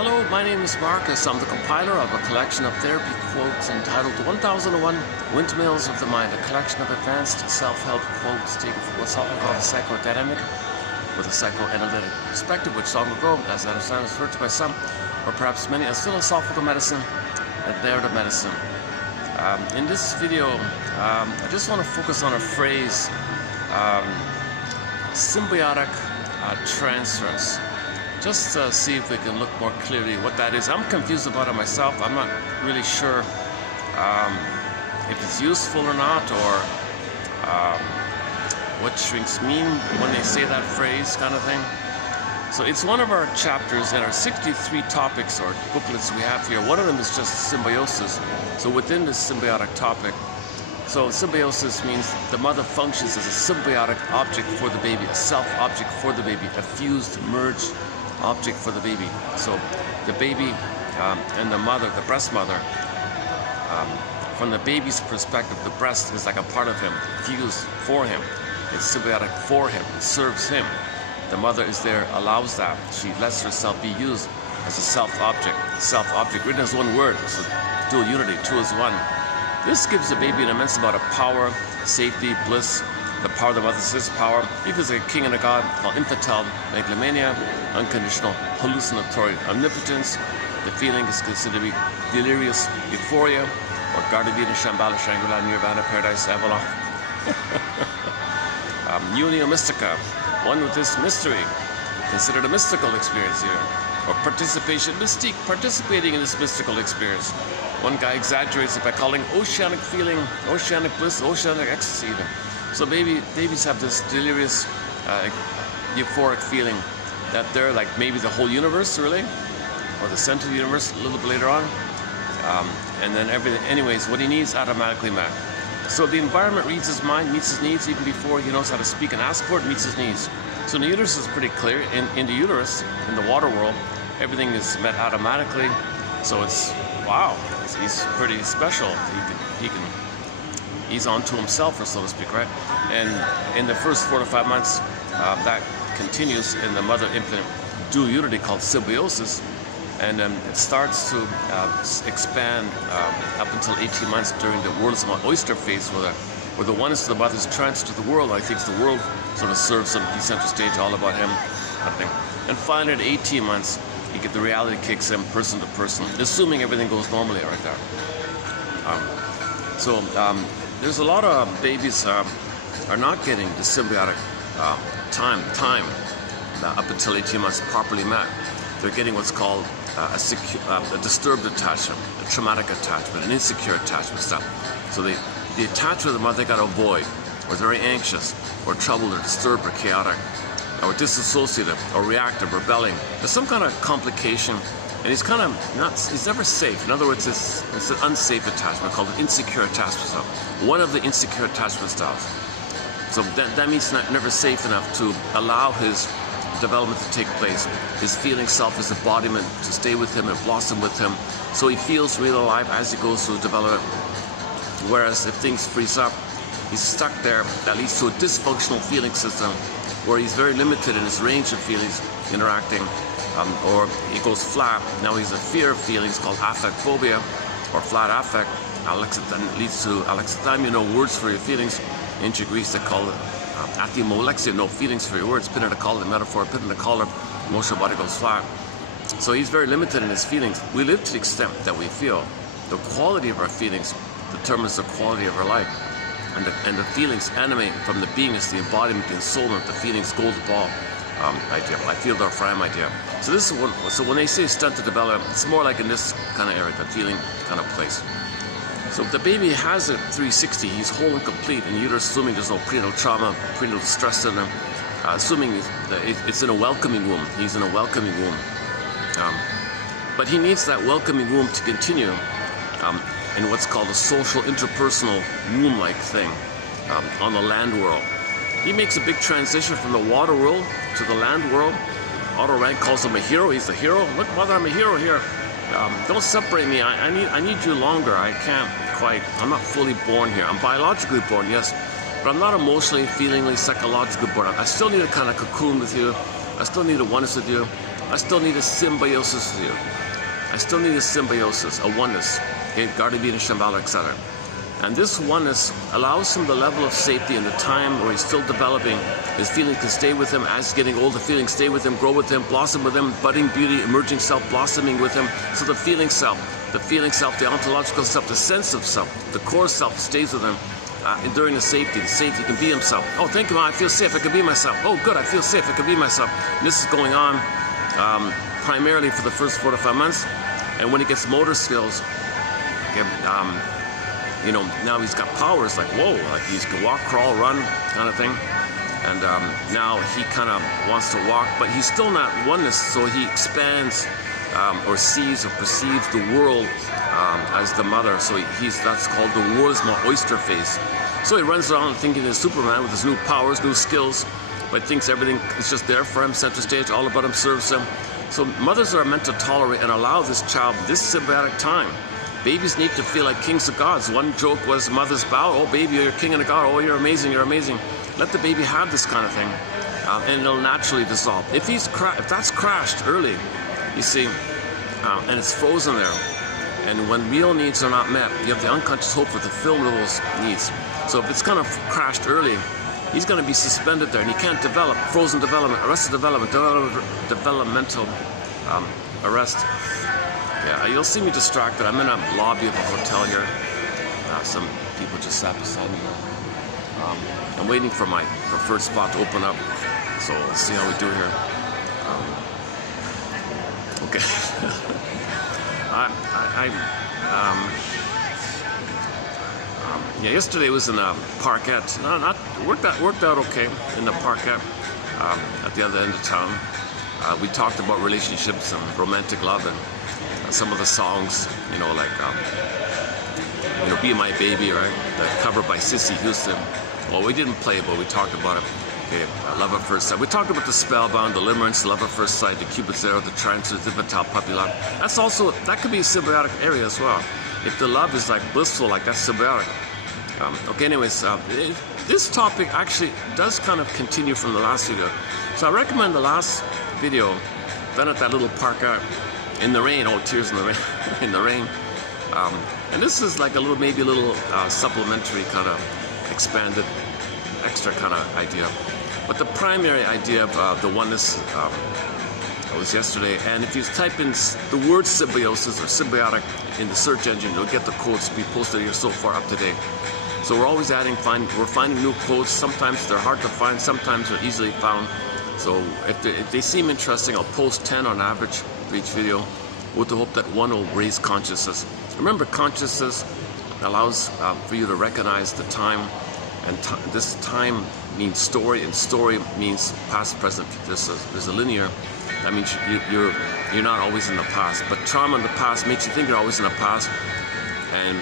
Hello, my name is Marcus. I'm the compiler of a collection of therapy quotes entitled 1001 Windmills of the Mind, a collection of advanced self-help quotes taken from what's often called a psychoacademic with a psychoanalytic perspective, which long ago, as I understand, is referred to by some, or perhaps many, as philosophical medicine and narrative medicine. In this video, I just want to focus on a phrase, symbiotic transference. Just see if we can look more clearly what that is. I'm confused about it myself. I'm not really sure if it's useful or not, or what shrinks mean when they say that phrase, kind of thing. So it's one of our chapters in our 63 topics or booklets we have here. One of them is just symbiosis. So within this symbiotic topic, so symbiosis means the mother functions as a symbiotic object for the baby, a self-object for the baby, a fused, merged object for the baby. So the baby and the mother, the breast mother, from the baby's perspective, the breast is like a part of him, fused for him. It's symbiotic for him, it serves him. The mother is there, allows that. She lets herself be used as a self-object. Self-object, written as one word, so dual unity, two as one. This gives the baby an immense amount of power, safety, bliss. The power of the mother is his power. He feels like a king and a god, called infantile megalomania, unconditional hallucinatory omnipotence. The feeling is considered to be delirious euphoria, or Gardavina, Shambhala, Shangri-La, Nirvana, Paradise, Avalon. Unio mystica, one with this mystery, considered a mystical experience here. Or participation mystique, participating in this mystical experience. One guy exaggerates it by calling oceanic feeling, oceanic bliss, oceanic ecstasy even. So babies have this delirious, euphoric feeling that they're like maybe the whole universe, really, or the center of the universe a little bit later on. And then everything, anyways, what he needs automatically met. So the environment reads his mind, meets his needs even before he knows how to speak and ask for it, meets his needs. So in the uterus is pretty clear. In the uterus, in the water world, everything is met automatically. So it's, wow, he's pretty special. He's onto himself, or so to speak, right? And in the first 4 to 5 months, that continues in the mother-infant dual unity called symbiosis, and it starts to expand up until 18 months during the world's oyster phase, where the oneness of the mother is transferred to the world. I think the world sort of serves some eccentric stage all about him, I think. And finally, at 18 months, you get the reality kicks in, person to person, assuming everything goes normally right there. There's a lot of babies are not getting the symbiotic time up until 18 months properly met. They're getting what's called a disturbed attachment, a traumatic attachment, an insecure attachment stuff. So the attachment of the mother they got to avoid, or very anxious, or troubled, or disturbed, or chaotic, or disassociative, or reactive, rebelling. There's some kind of complication. And he's kind of he's never safe. In other words, it's an unsafe attachment called an insecure attachment style. One of the insecure attachment styles. So that means never safe enough to allow his development to take place. His feeling self, his embodiment to stay with him and blossom with him. So he feels real alive as he goes through development. Whereas if things freeze up, he's stuck there. That leads to a dysfunctional feeling system where he's very limited in his range of feelings interacting. Or it goes flat. Now he's a fear of feelings called affect phobia, or flat affect. Leads to alexithymia, no words for your feelings. Ancient Greece, they call it athymolexia, no feelings for your words. Pin in a collar, the metaphor, pin in a collar, emotional body goes flat. So he's very limited in his feelings. We live to the extent that we feel. The quality of our feelings determines the quality of our life. And the feelings emanate from the beingness, the embodiment, the ensoulment, the feelings, gold ball idea, I feel they're frame idea. So this is so when they say stunted development, it's more like in this kind of area, the feeling kind of place. So if the baby has a 360, he's whole and complete in uterus, assuming there's no prenatal trauma, prenatal stress in him, assuming it's in a welcoming womb. He's in a welcoming womb. But he needs that welcoming womb to continue in what's called a social interpersonal womb-like thing on the land world. He makes a big transition from the water world to the land world. Otto Rank calls him a hero. He's a hero. Look, mother, I'm a hero here. Don't separate me. I need you longer. I can't quite. I'm not fully born here. I'm biologically born, yes, but I'm not emotionally, feelingly, psychologically born. I still need a kind of cocoon with you. I still need a oneness with you. I still need a symbiosis with you. I still need a symbiosis, a oneness. Okay, Gardevina, Shambhala, etc. And this oneness allows him the level of safety in the time where he's still developing. His feelings can stay with him. As he's getting older, feelings stay with him, grow with him, blossom with him, budding beauty, emerging self, blossoming with him. So the feeling self, the ontological self, the sense of self, the core self stays with him during the safety. The safety can be himself. Oh, thank you, Mom, I feel safe, I can be myself. Oh, good, I feel safe, I can be myself. And this is going on primarily for the first 4 to 5 months. And when he gets motor skills, you know, now he's got powers like, whoa, like he can walk, crawl, run kind of thing. And now he kind of wants to walk, but he's still not oneness, so he expands or sees or perceives the world as the mother. So that's called the world's my oyster face. So he runs around thinking he's Superman with his new powers, new skills, but thinks everything is just there for him, center stage, all about him, serves him. So mothers are meant to tolerate and allow this child this symbiotic time. Babies need to feel like kings and gods. One joke was mother's bow. Oh, baby, you're a king and a god. Oh, you're amazing, you're amazing. Let the baby have this kind of thing, and it'll naturally dissolve. If that's crashed early, you see, and it's frozen there, and when real needs are not met, you have the unconscious hope for the film of those needs. So if it's kind of crashed early, he's going to be suspended there, and he can't develop. Frozen development, arrested development, developmental arrest. Yeah, you'll see me distracted. I'm in a lobby of a hotel here. Some people just sat beside me. I'm waiting for my preferred spot to open up, so we'll see how we do here. Okay. Yeah, yesterday was in a parkette. Worked out okay in the parkette at the other end of town. We talked about relationships and romantic love and some of the songs, you know, like Be My Baby, right? The cover by Sissy Houston. Well, we didn't play it, but we talked about it. Okay, Love at First Sight. We talked about the spellbound, the limerence, Love at First Sight, the Cupid's arrow, the transfers, the vital puppy love. That could be a symbiotic area as well. If the love is like blissful, like that's symbiotic. Okay, anyways, this topic actually does kind of continue from the last video. So I recommend the last video, done at that little park out in the rain. Oh, tears in the rain, in the rain. And this is like maybe a little supplementary kind of expanded, extra kind of idea. But the primary idea of the oneness was yesterday. And if you type in the word symbiosis or symbiotic in the search engine, you'll get the quotes be posted here so far up to date. So we're always we're finding new quotes. Sometimes they're hard to find, sometimes they're easily found. So if they seem interesting, I'll post 10 on average for each video with the hope that one will raise consciousness. Remember, consciousness allows for you to recognize the time, and this time means story, and story means past, present. There's a linear. That means you're not always in the past, but trauma in the past makes you think you're always in the past. And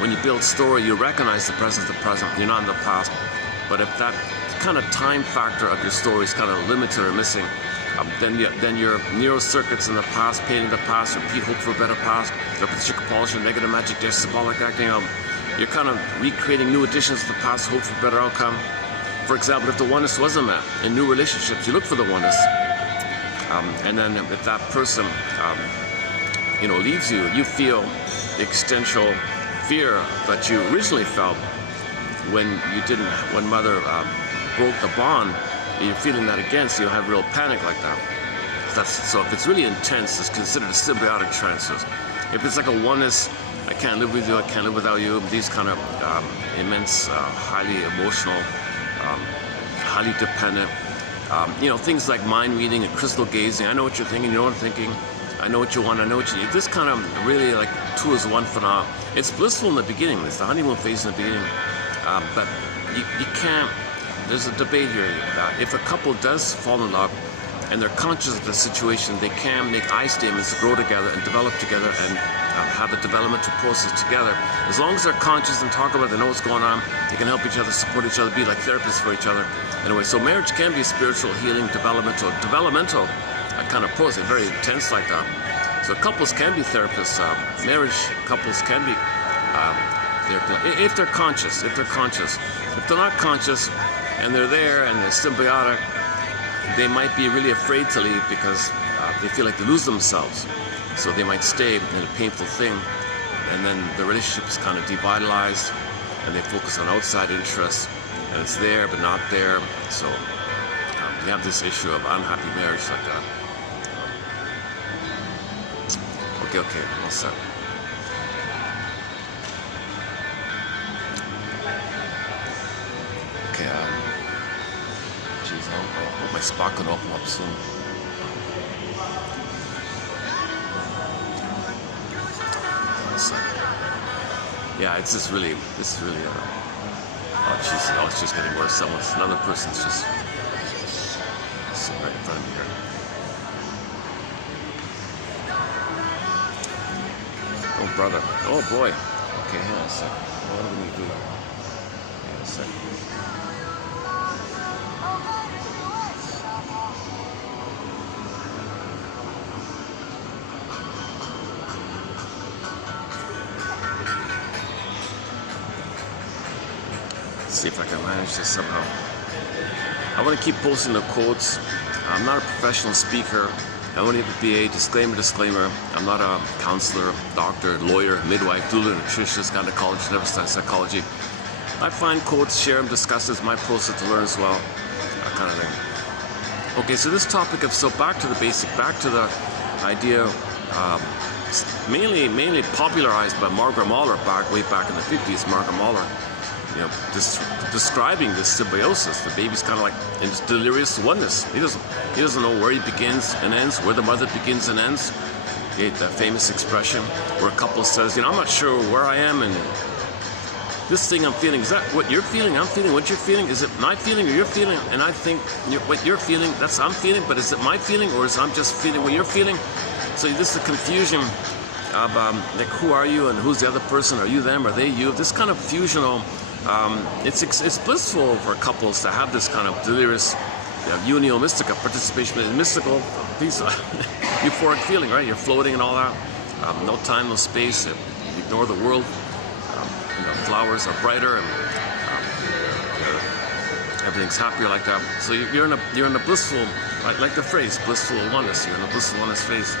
when you build story, you recognize the present, you're not in the past. But if that kind of time factor of your story is kind of limited or missing, then your neural circuits in the past, pain in the past, repeat hope for a better past, repetition, compulsion, negative magic, symbolic acting, you're kind of recreating new additions to the past, hope for a better outcome. For example, if the oneness wasn't met in new relationships, you look for the oneness. And then if that person, leaves you, you feel the existential fear that you originally felt when mother broke the bond. You're feeling that again, so you'll have real panic like that. So if it's really intense, it's considered a symbiotic transfer. If it's like a oneness, I can't live with you, I can't live without you, these kind of immense, highly emotional, highly dependent, things like mind reading and crystal gazing. I know what you're thinking, you know what I'm thinking, I know what you want, I know what you need. This kind of really like two is one phenomenon. It's blissful in the beginning, it's the honeymoon phase in the beginning, but you can't. There's a debate here. If a couple does fall in love and they're conscious of the situation, they can make I statements to grow together and develop together and have a developmental process together. As long as they're conscious and talk about it, they know what's going on, they can help each other, support each other, be like therapists for each other. Anyway, so marriage can be a spiritual, healing, developmental kind of process, very intense like that. So couples can be therapists. Marriage couples can be if they're conscious. If they're not conscious, and they're there and they're symbiotic, they might be really afraid to leave because they feel like they lose themselves. So they might stay in a painful thing, and then the relationship is kind of devitalized, and they focus on outside interests, and it's there but not there. So you have this issue of unhappy marriage like that. Okay, all set. Okay, geez, I hope my spot can open up soon. Yeah, this is really, oh jeez, oh, it's just getting worse. Another person's just sitting right in front of me here. Oh, brother. Oh, boy. Okay, hang on a sec. What do we do? Hang on a sec. See if I can manage this somehow. I want to keep posting the quotes. I'm not a professional speaker. I only have a BA, disclaimer. I'm not a counselor, doctor, lawyer, midwife, doula, nutritionist, gynecologist, never studied psychology. I find quotes, share them, discuss as my process to learn as well, that kind of thing. Okay, so this topic of, so back to the basic, back to the idea, mainly popularized by Margaret Mahler way back in the 50s, Margaret Mahler, you know, describing this symbiosis. The baby's kind of like in this delirious oneness. He doesn't know where he begins and ends, where the mother begins and ends. That famous expression where a couple says, you know, I'm not sure where I am, and this thing I'm feeling, is that what you're feeling? I'm feeling what you're feeling? Is it my feeling or your feeling? And I think what you're feeling, that's I'm feeling, but is it my feeling, or is I'm just feeling what you're feeling? So this is a confusion of like, who are you and who's the other person? Are you them? Are they you? This kind of fusional. It's blissful for couples to have this kind of delirious, unio mystica, participation in mystical piece of euphoric feeling, right? You're floating and all that. No time, no space. You ignore the world. Flowers are brighter, and everything's happier like that. So you're in a blissful, like the phrase, blissful oneness. You're in a blissful oneness phase.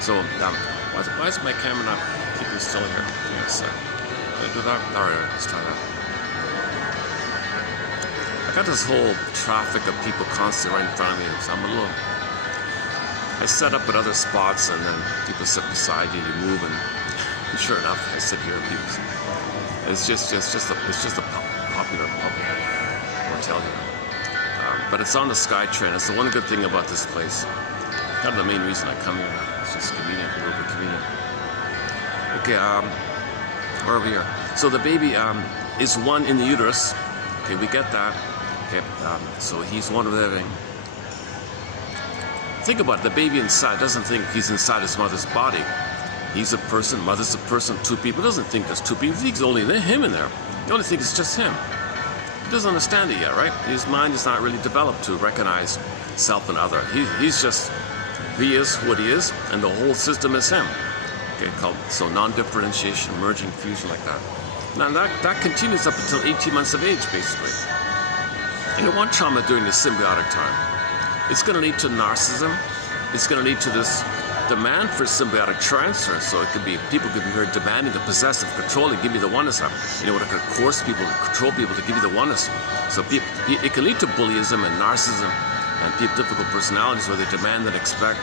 So why is my camera not keeping still here? Yes. Can I do that? Alright, let's try that. I got this whole traffic of people constantly right in front of me, so I set up at other spots, and then people sit beside you, you move, and sure enough, I sit here and people. It's just a popular hotel here. But it's on the SkyTrain. It's the one good thing about this place. Kind of the main reason I come here. It's just convenient, a little bit convenient. Okay, where are we here? So the baby is one in the uterus. Okay, we get that. Okay, so he's one of everything. Think about it. The baby inside doesn't think he's inside his mother's body. He's a person, mother's a person, two people. He doesn't think there's two people. He thinks only him in there. He only thinks it's just him. He doesn't understand it yet, right? His mind is not really developed to recognize self and other. He is what he is, and the whole system is him. Okay, so non-differentiation, merging, fusion, like that. Now that continues up until 18 months of age, basically. You don't want trauma during the symbiotic time. It's going to lead to narcissism. It's going to lead to this demand for symbiotic transfer. So it could be, people could be very demanding, the possessive, controlling, give me the oneness. You know, what it could coerce people, control people to give you the oneness. So it can lead to bullyism and narcissism and difficult personalities where they demand and expect,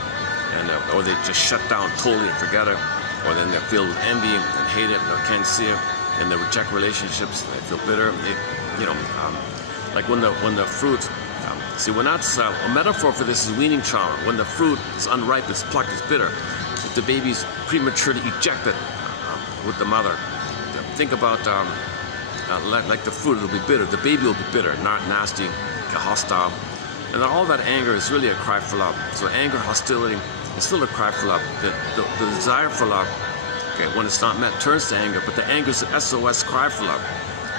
and or they just shut down totally and forget it, or then they're filled with envy and hate it, and they can't see it, and they reject relationships, they feel bitter. Like when the fruit. See, when that's a metaphor for this is weaning trauma. When the fruit is unripe, it's plucked, it's bitter. If the baby's prematurely ejected with the mother, think about like the fruit, it'll be bitter. The baby will be bitter, not nasty, hostile. And all that anger is really a cry for love. So anger, hostility, is still a cry for love. The desire for love, okay, when it's not met, turns to anger, but the anger is an SOS cry for love.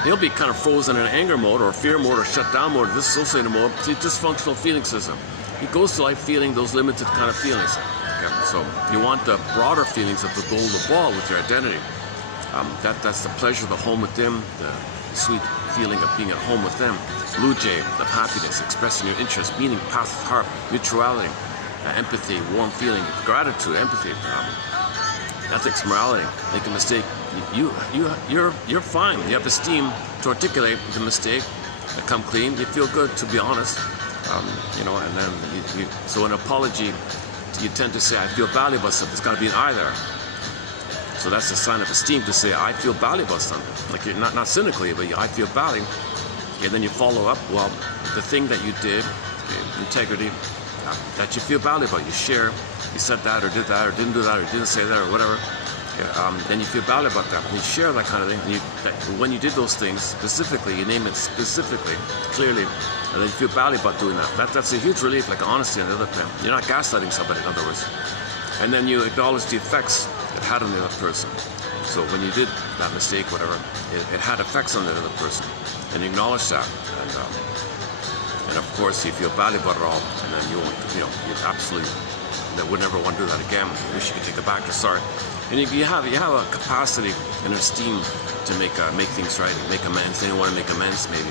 He'll be kind of frozen in anger mode or fear mode or shut down mode or dissociative mode. See, dysfunctional feeling system. He goes to life feeling those limited kind of feelings. Okay? So you want the broader feelings of the golden ball with your identity. That's the pleasure of the home with them, the sweet feeling of being at home with them. Blue jay, of happiness, expressing your interest, meaning, path of heart, mutuality. empathy, warm feeling, gratitude, empathy, ethics, morality. Make a mistake, you're fine. You have esteem to articulate the mistake, come clean. You feel good, to be honest. You know, and then so an apology, you tend to say, I feel badly about something. It's got to be an either. So that's a sign of esteem to say, I feel badly about something. Like, you're not cynically, but I feel badly. And then you follow up, well, the thing that you did, integrity, that you feel badly about. You share, you said that or did that or didn't do that or didn't say that or whatever. Then you feel badly about that. And you share that kind of thing. And when you did those things specifically, you name it specifically, clearly, and then you feel badly about doing that. That's a huge relief, like honesty on the other hand. You're not gaslighting somebody, in other words. And then you acknowledge the effects it had on the other person. So when you did that mistake, whatever, it had effects on the other person. And you acknowledge that. And of course, you feel badly about it all. And then you absolutely would never want to do that again. You wish you could take it back. You're sorry. And you have a capacity and esteem to make things right, make amends. Then you want to make amends, maybe.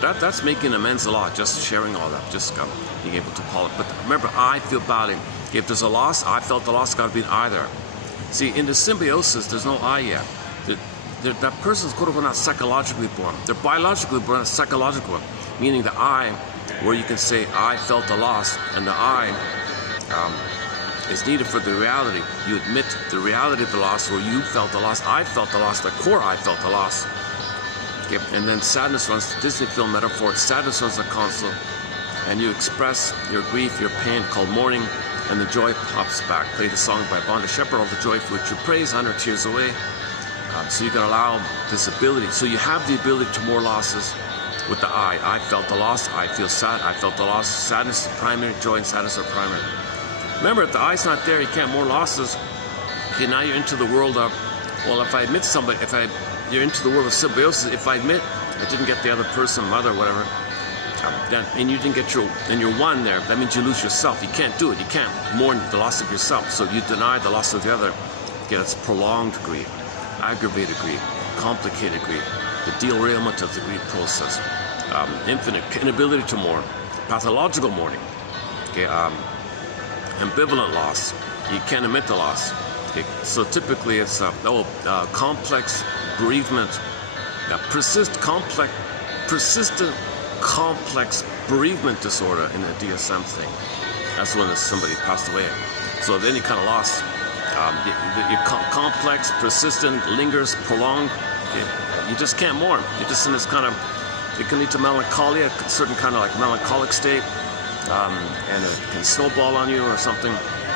That's making amends a lot. Just sharing all that, just being able to call it. But remember, I feel badly. If there's a loss, I felt the loss got to be an either. See, in the symbiosis, there's no I yet. That person's not psychologically born. They're biologically born, not psychologically born. Meaning the I, where you can say I felt the loss, and the I is needed for the reality. You admit the reality of the loss, where you felt the loss, I felt the loss, the core I felt the loss. Okay. And then sadness runs the Disney film metaphor. Sadness runs the console, and you express your grief, your pain, called mourning, and the joy pops back. Play the song by Bonda Shepherd, all the joy for which you praise, 100 tears away. So you can allow this ability. So you have the ability to more losses with the I. I felt the loss. I feel sad. I felt the loss. Sadness is primary. Joy and sadness are primary. Remember, if the I's not there, you can't more losses. Okay, now you're into the world of, well, if I admit somebody, you're into the world of symbiosis. If I admit I didn't get the other person, mother, whatever, and you didn't get your one there, that means you lose yourself. You can't do it. You can't mourn the loss of yourself. So you deny the loss of the other. Okay, that's prolonged grief, aggravated grief, complicated grief, the derailment of the grief process, infinite inability to mourn, pathological mourning, okay, ambivalent loss. You can't admit the loss. Okay, so typically it's complex bereavement, persistent complex bereavement disorder in a DSM thing. That's when somebody passed away. So any kind of loss, you're complex, persistent, lingers, prolonged. You just can't mourn. You're just in this kind of, it can lead to melancholia, a certain kind of like melancholic state, and it can snowball on you or something.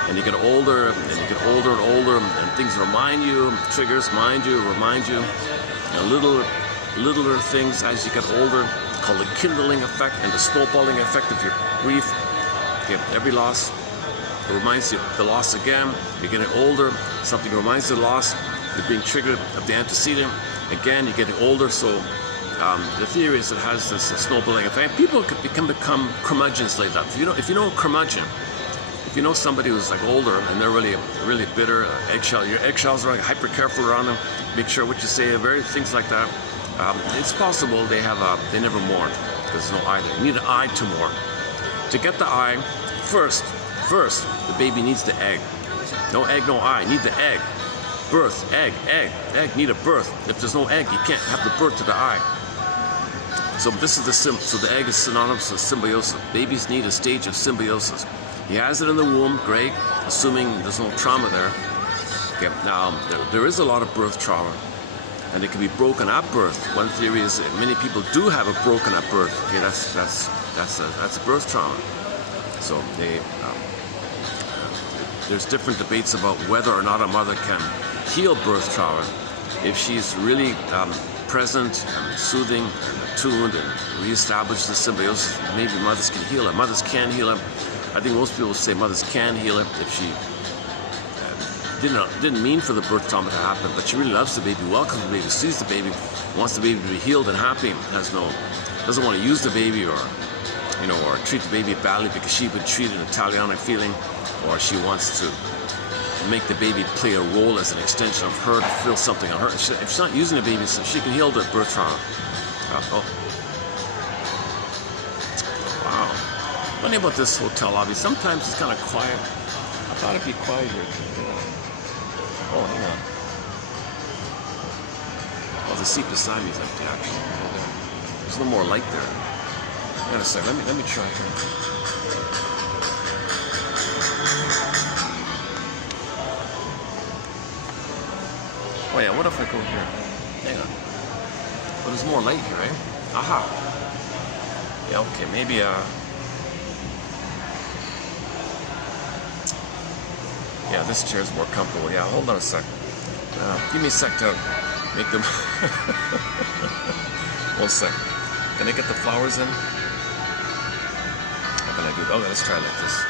And you get older, and you get older and older, and things remind you, triggers remind you, and littler things as you get older, called the kindling effect and the snowballing effect of your grief. Every loss reminds you of the loss again. You're getting older, something reminds you of the loss. You're being triggered of the antecedent. Again, you're getting older, so the theory is it has this snowballing effect. People can become curmudgeons like that. If you know a curmudgeon, if you know somebody who's like older and they're really bitter, your eggshells are like hyper careful around them, make sure what you say, things like that. It's possible they never mourned because there's no I there. You need an I to mourn. To get the I, first, the baby needs the egg. No egg, no I. Need the egg. Birth, egg, need a birth. If there's no egg, you can't have the birth to the I. So this is so the egg is synonymous with symbiosis. Babies need a stage of symbiosis. He has it in the womb, great, assuming there's no trauma there. Okay, now, there is a lot of birth trauma, and it can be broken at birth. One theory is that many people do have it broken at birth. Okay, that's birth trauma. So there's different debates about whether or not a mother can heal birth trauma. If she's really present and soothing and attuned and reestablish the symbiosis, maybe mothers can heal it. Mothers can heal it. I think most people say mothers can heal it if she didn't mean for the birth trauma to happen, but she really loves the baby, welcomes the baby, sees the baby, wants the baby to be healed and happy, doesn't want to use the baby or treat the baby badly because she would treat an Italianic feeling, or she wants to make the baby play a role as an extension of her to feel something on her. If she's not using the baby, so she can heal the birth trauma. Wow. Funny about this hotel lobby, sometimes it's kind of quiet. I thought it'd be quiet here. Oh, hang on. Oh, the seat beside me is empty, actually. There's a little more light there. Hang on a sec, let me try here. Oh yeah, what if I go here? Hang on. Oh, there's more light here, right? Aha. Yeah, okay, maybe, yeah, this chair is more comfortable. Yeah, hold on a sec. Give me a sec to make them... 1 sec. Can I get the flowers in? How can I do that? Okay, let's try it like this.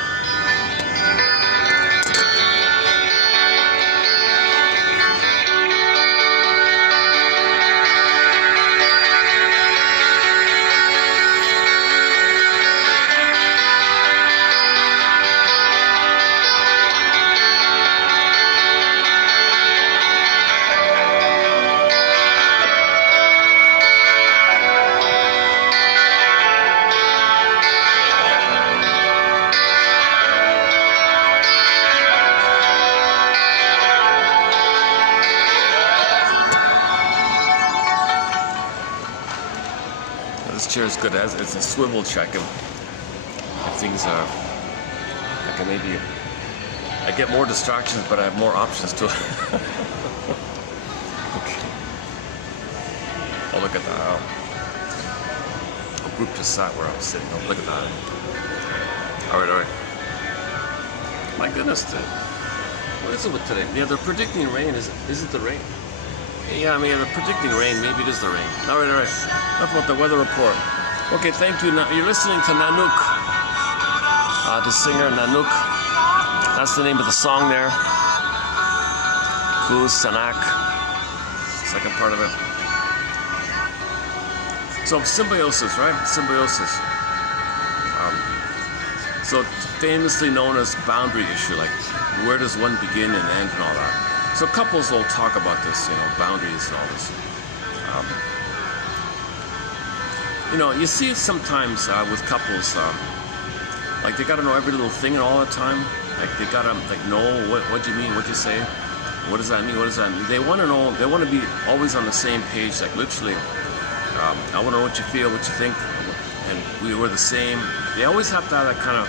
Chair is good as it's a swivel check, and things I can maybe I get more distractions, but I have more options too. Okay. Oh, look at that! A group just sat where I was sitting. Oh, look at that! All right. My goodness, what is it with today? Yeah, they're predicting rain. Is it the rain? Yeah, I mean, they're predicting rain. Maybe it is the rain. All right. Enough about the weather report. Okay, thank you. Now, you're listening to Nanook, the singer Nanook. That's the name of the song there. Kuz Sanak, second part of it. So symbiosis, right? Symbiosis. So famously known as boundary issue, like where does one begin and end and all that. So couples will talk about this, boundaries and all this. You see it sometimes with couples, like they gotta know every little thing and all the time. Like they gotta know what do you mean, what do you say, what does that mean, what does that mean. They want to know, they want to be always on the same page, like literally. I want to know what you feel, what you think, and we're the same. They always have to have that kind of,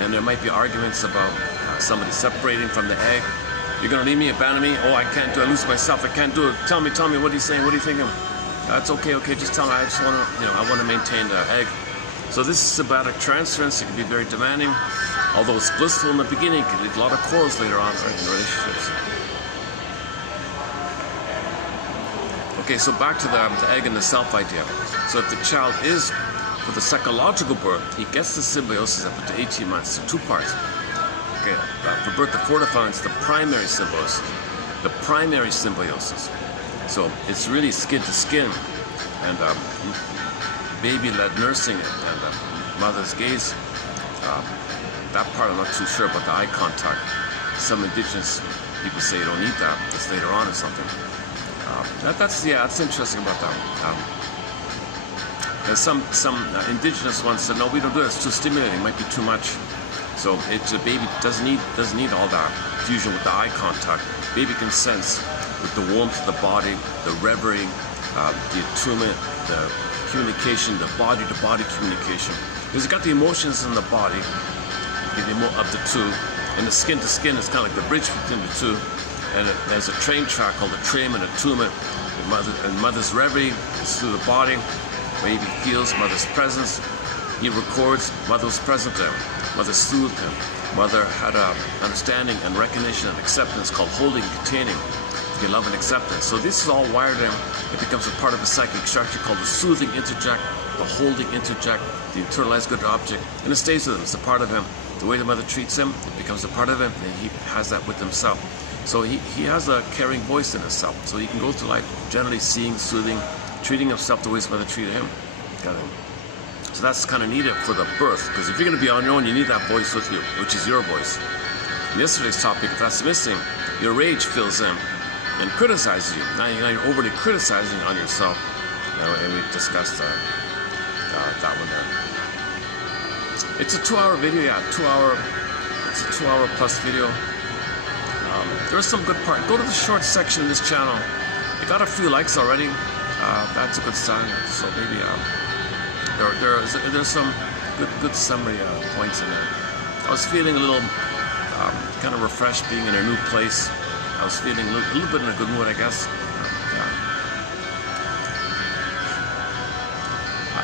and there might be arguments about somebody separating from the egg. You're gonna leave me, abandon me? Oh, I can't do it. I lose myself. I can't do it. Tell me. What are you saying? What are you thinking? That's okay. Just tell me. I just want to, I want to maintain the egg. So this is symbiotic transference. It can be very demanding, although it's blissful in the beginning. It can lead to a lot of quarrels later on, right, in relationships. Okay, so back to the egg and the self idea. So if the child is, for the psychological birth, he gets the symbiosis up to 18 months. So 2 parts. Okay, for birth to 4 to 5, it's the primary symbiosis. The primary symbiosis. So it's really skin to skin, and baby-led nursing and mother's gaze. That part I'm not too sure about the eye contact. Some indigenous people say you don't need that. It's later on or something. That's interesting about that. There's some indigenous ones said no, we don't do it. It's too stimulating. It might be too much. So a baby doesn't need all that fusion with the eye contact. Baby can sense with the warmth of the body, the reverie, the attunement, the communication, the body-to-body communication. Because you got the emotions in the body, of the two, and the skin-to-skin is kind of like the bridge between the two. And there's a train track called the train and attunement. And mother's reverie is through the body. Baby feels mother's presence. He records mother was present to him. Mother soothed him. Mother had an understanding and recognition and acceptance called holding and containing. Okay, love and acceptance. So this is all wired in. It becomes a part of a psychic structure called the soothing interject, the holding interject, the internalized good object, and it stays with him. It's a part of him. The way the mother treats him, it becomes a part of him, and he has that with himself. So he has a caring voice in himself. So he can go through life generally seeing, soothing, treating himself the way his mother treated him. Got it. So that's kind of needed for the birth, because if you're going to be on your own, you need that voice with you, which is your voice. In yesterday's topic, if that's missing, your rage fills in and criticizes you. Now you're overly criticizing on yourself, and we discussed that one there. It's a 2-hour video, yeah, 2-hour. It's a 2-hour plus video. There's some good part. Go to the short section of this channel. It got a few likes already. That's a good sign. So maybe there's some good summary points in there. I was feeling a little kind of refreshed being in a new place. I was feeling a little bit in a good mood, I guess. Yeah.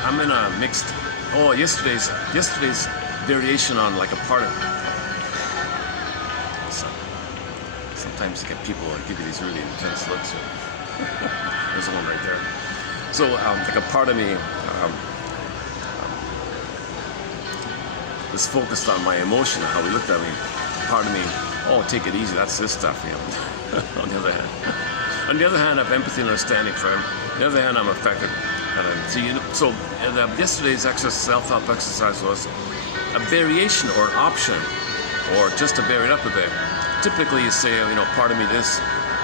I'm in a mixed. Oh, yesterday's variation on like a part of. Sometimes you get people that give you these really intense looks. There's one right there. So like a part of me was focused on my emotion and how he looked at me. Part of me, oh, take it easy, that's this stuff, you know. On the other hand, I have empathy and understanding for him. On the other hand, I'm affected. And so yesterday's self-help exercise was a variation or an option, or just to vary it up a bit. Typically, you say, you know, part of me this,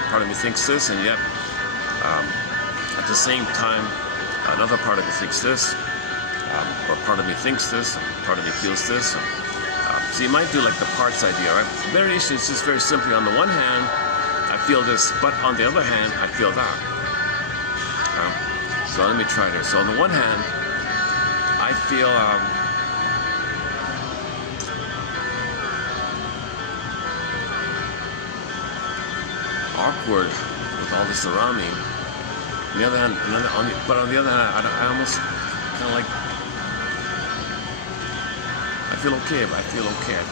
part of me thinks this, and yet at the same time, another part of me thinks this, or part of me thinks this, part of me feels this. So you might do like the parts idea, right? Variation is just very simply, on the one hand, I feel this, but on the other hand, I feel that. So let me try this. So on the one hand, I feel awkward with all this around me. On the other hand, but on the other hand, I almost kind of like, I feel okay. I feel okay. I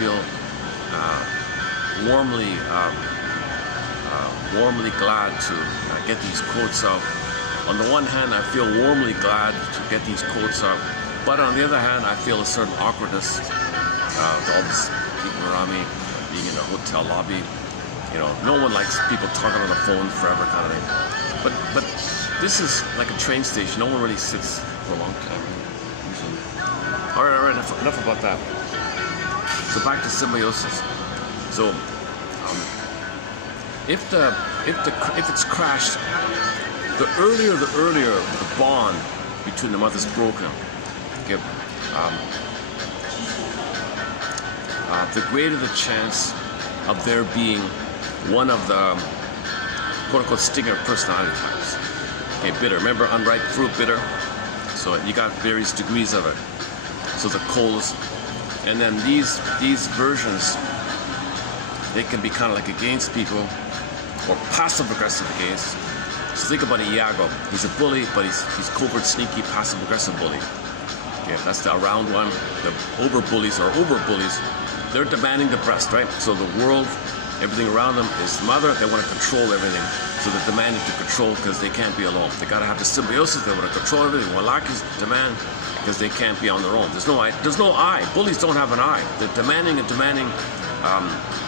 feel warmly glad to get these quotes out. On the one hand, I feel warmly glad to get these quotes out, but on the other hand, I feel a certain awkwardness with all these people around me, being in a hotel lobby. You know, no one likes people talking on the phone forever, kind of thing. But this is like a train station. No one really sits for a long time. Usually. All right, enough about that. So back to symbiosis. So if it's crashed, the earlier the bond between them is broken, okay, the greater the chance of there being one of the quote-unquote stinger personality types. Okay, bitter. Remember unripe fruit, bitter? So you got various degrees of it. So the coldest, and then these versions, they can be kind of like against people, or passive-aggressive against. So think about Iago. He's a bully, but he's covert, sneaky, passive-aggressive bully. Okay, that's the around one. The over-bullies or over-bullies, they're demanding the breast, right? So the world, everything around them is mother. They want to control everything. So they're demanding to control because they can't be alone. They got to have the symbiosis. They want to control everything. Walaki's demand because they can't be on their own. There's no I. Bullies don't have an I. They're demanding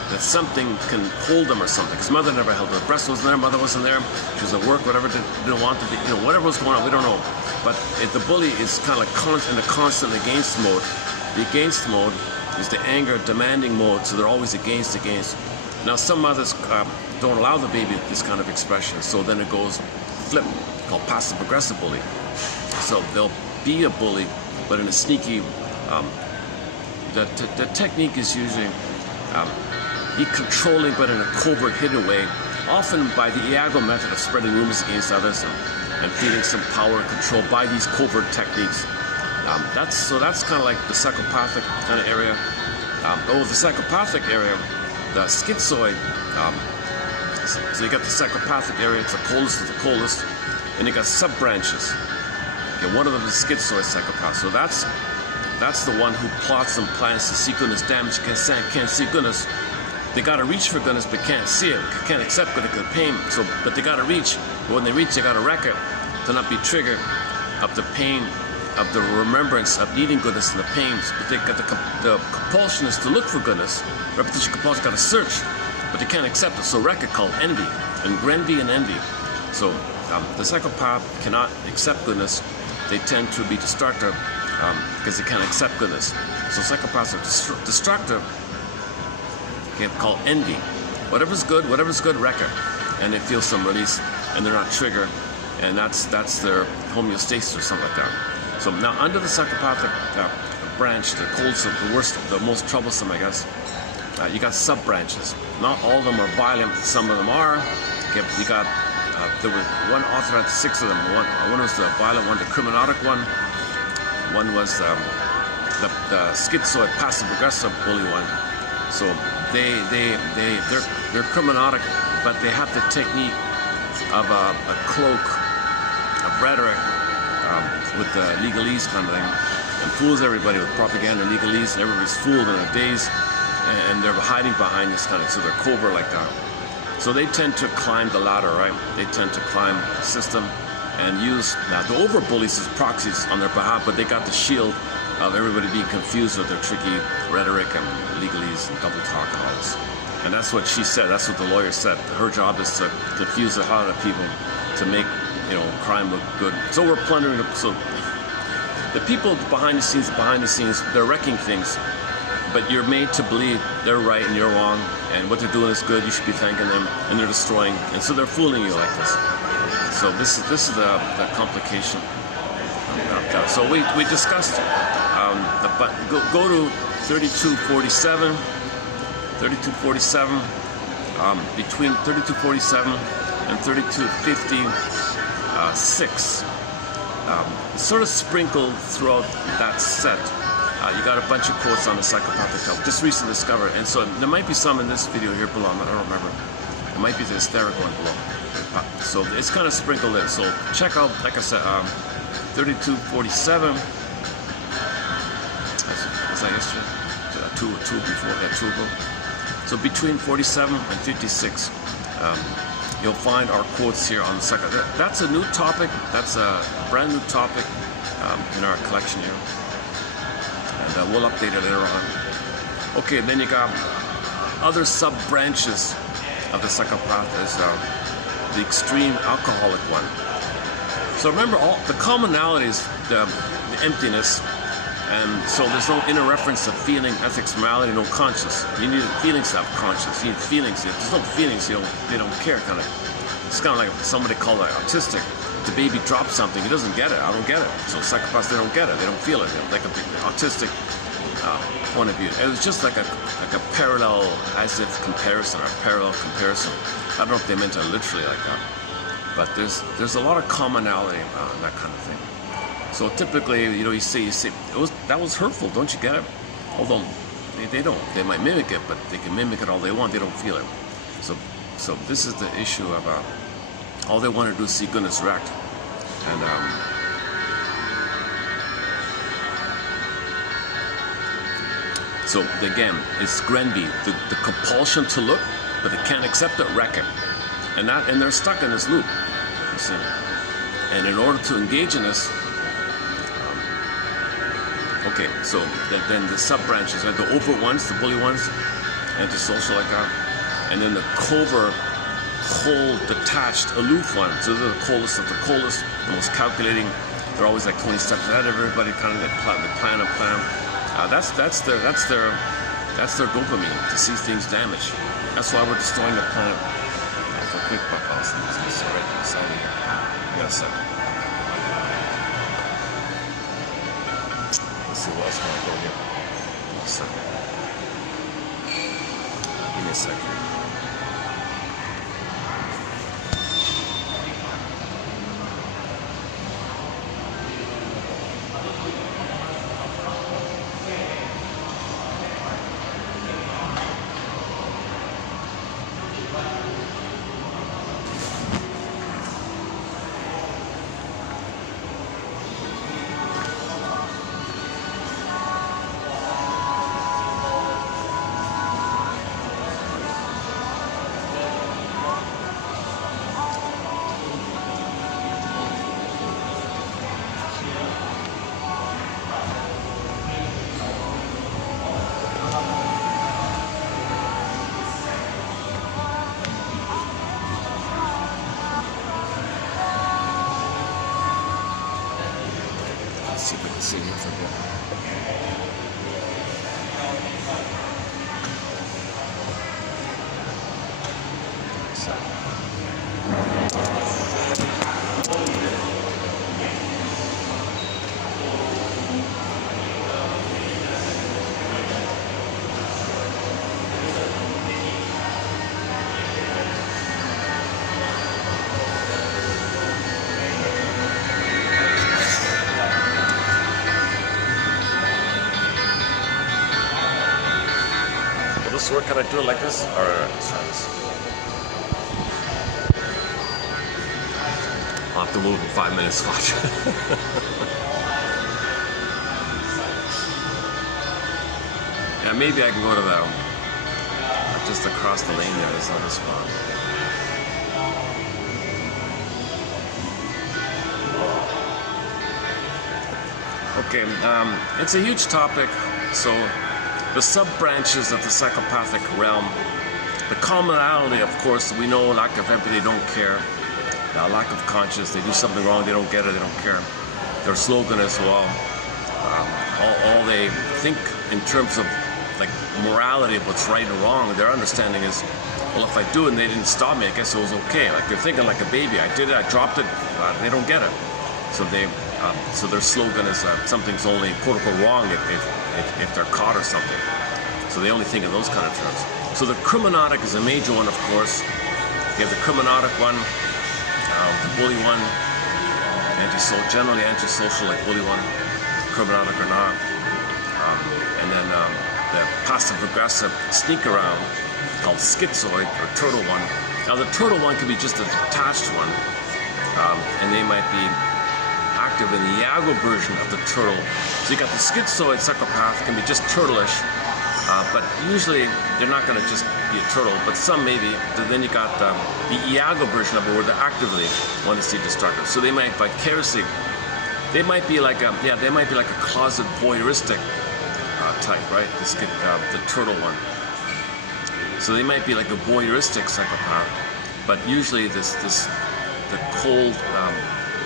that something can hold them or something. Because mother never held her breast, wasn't there, mother wasn't there, she was at work, whatever, didn't want to be, you know, whatever was going on, we don't know. But if the bully is kind of like in a constant against mode. The against mode is the anger, demanding mode, so they're always against. Now some mothers don't allow the baby this kind of expression, so then it goes flip, called passive-aggressive bully. So they'll be a bully, but in a sneaky, the technique is usually be controlling, but in a covert, hidden way, often by the Iago method of spreading rumors against others and feeling some power and control by these covert techniques. That's kind of like the psychopathic kind of area. The psychopathic area, the schizoid, so you got the psychopathic area, it's the coldest of the coldest, and you got sub-branches. Okay, one of them is schizoid psychopath. So that's the one who plots and plans to see goodness, damage, can't see goodness. They gotta reach for goodness but can't see it, can't accept goodness because of pain. But they gotta reach. But when they reach, they gotta wreck it to not be triggered of the pain, of the remembrance of needing goodness and the pains. But they got the compulsion is to look for goodness. Repetition compulsion gotta search, but they can't accept it. So wreck it called envy, and envy and envy. So the psychopath cannot accept goodness. They tend to be destructive because they can't accept goodness. So psychopaths are destructive. Okay, called envy. Whatever's good, wreck it. And they feel some release, and they're not triggered, and that's their homeostasis or something like that. So now under the psychopathic branch, the coldest, the worst, the most troublesome, I guess, you got sub-branches. Not all of them are violent, some of them are. You got, there was one author had 6 of them. One was the violent one, the criminalic one. One was the schizoid, passive-aggressive bully one. So they're criminalic, but they have the technique of a cloak of rhetoric with the legalese kind of thing, and fools everybody with propaganda and legalese, and everybody's fooled in a daze, and they're hiding behind this kind of, so they're covert like that. So they tend to climb the ladder, right? They tend to climb the system and use the over-bullies as proxies on their behalf, but they got the shield of everybody being confused with their tricky rhetoric and legalese and double talk and all this. And that's what she said, that's what the lawyer said. Her job is to confuse the hell out of people to make, crime look good. So we're plundering, so the people behind the scenes, they're wrecking things, but you're made to believe they're right and you're wrong, and what they're doing is good, you should be thanking them, and they're destroying, and so they're fooling you like this. So this is the complication. So we discussed but go to 3247, between 3247 and 3256. It's sort of sprinkled throughout that set. You got a bunch of quotes on the psychopathic type, just recently discovered, and so there might be some in this video here below. I don't remember. It might be the hysterical one below. So it's kind of sprinkled in. So check out, like I said, 3247. Was that yesterday? Two before that, 2 ago. So between 47 and 56, you'll find our quotes here on the second. That's a new topic. That's a brand new topic in our collection here, and we'll update it later on. Okay, then you got other sub branches of the psychopath. Is the extreme alcoholic one. So remember, all the commonalities, the emptiness, and so there's no inner reference to feeling, ethics, morality, no conscience. You need feelings to have conscience. You need feelings. If there's no feelings, they don't care, kind of. It's kind of like somebody called it autistic. The baby drops something, he doesn't get it. I don't get it. So psychopaths, they don't get it. They don't feel it. They don't, like an autistic point of view. It was just like a parallel, as if comparison, or parallel comparison. I don't know if they meant it literally like that, but there's a lot of commonality in that kind of thing. So typically, you say that was hurtful. Don't you get it? Although they don't. They might mimic it, but they can mimic it all they want. They don't feel it. So this is the issue of all they want to do is see goodness wrecked. And so again, it's Grenby, the compulsion to look, but they can't accept it, wreck it, and they're stuck in this loop. You see, and in order to engage in this. Okay, so then the sub-branches are the overt ones, the bully ones, antisocial like that, and then the covert, cold, detached, aloof ones. So they're the coldest of the coldest, the most calculating. They're always like 20 steps ahead of everybody, kind of they plan. That's their dopamine, to see things damaged. That's why we're destroying the planet. For quick buck, I'll see this right beside me here. You got a second. What else can I go here? Give me a second. Give me a second. See if we can see here from here. this work? Can I do it like this? All right, let's try this. I'll have to move in 5 minutes. Watch. Yeah, maybe I can go to the just across the lane there. There's another spot. Okay, it's a huge topic. So the sub-branches of the psychopathic realm, the commonality, of course, we know: lack of empathy, they don't care. Lack of conscience, they do something wrong, they don't get it, they don't care. Their slogan as well, all they think in terms of like morality of what's right and wrong, their understanding is, well, if I do it and they didn't stop me, I guess it was okay. Like they're thinking like a baby, I did it, I dropped it, they don't get it. So so their slogan is something's only quote unquote wrong if they're caught or something. So they only think in those kind of terms. So the criminotic is a major one, of course. You have the criminotic one, the bully one, generally antisocial, like bully one, criminotic or not. And then the passive-aggressive sneak around called schizoid or turtle one. Now the turtle one could be just a detached one, and they might be active in the Iago version of the turtle. So you got the schizoid psychopath, can be just turtleish, but usually they're not going to just be a turtle, but some maybe. Then you got the Iago version of it, where they actively want to see destructive. So they might vicariously, they might be like a closet voyeuristic type, right? The turtle one. So they might be like a voyeuristic psychopath, but usually the cold,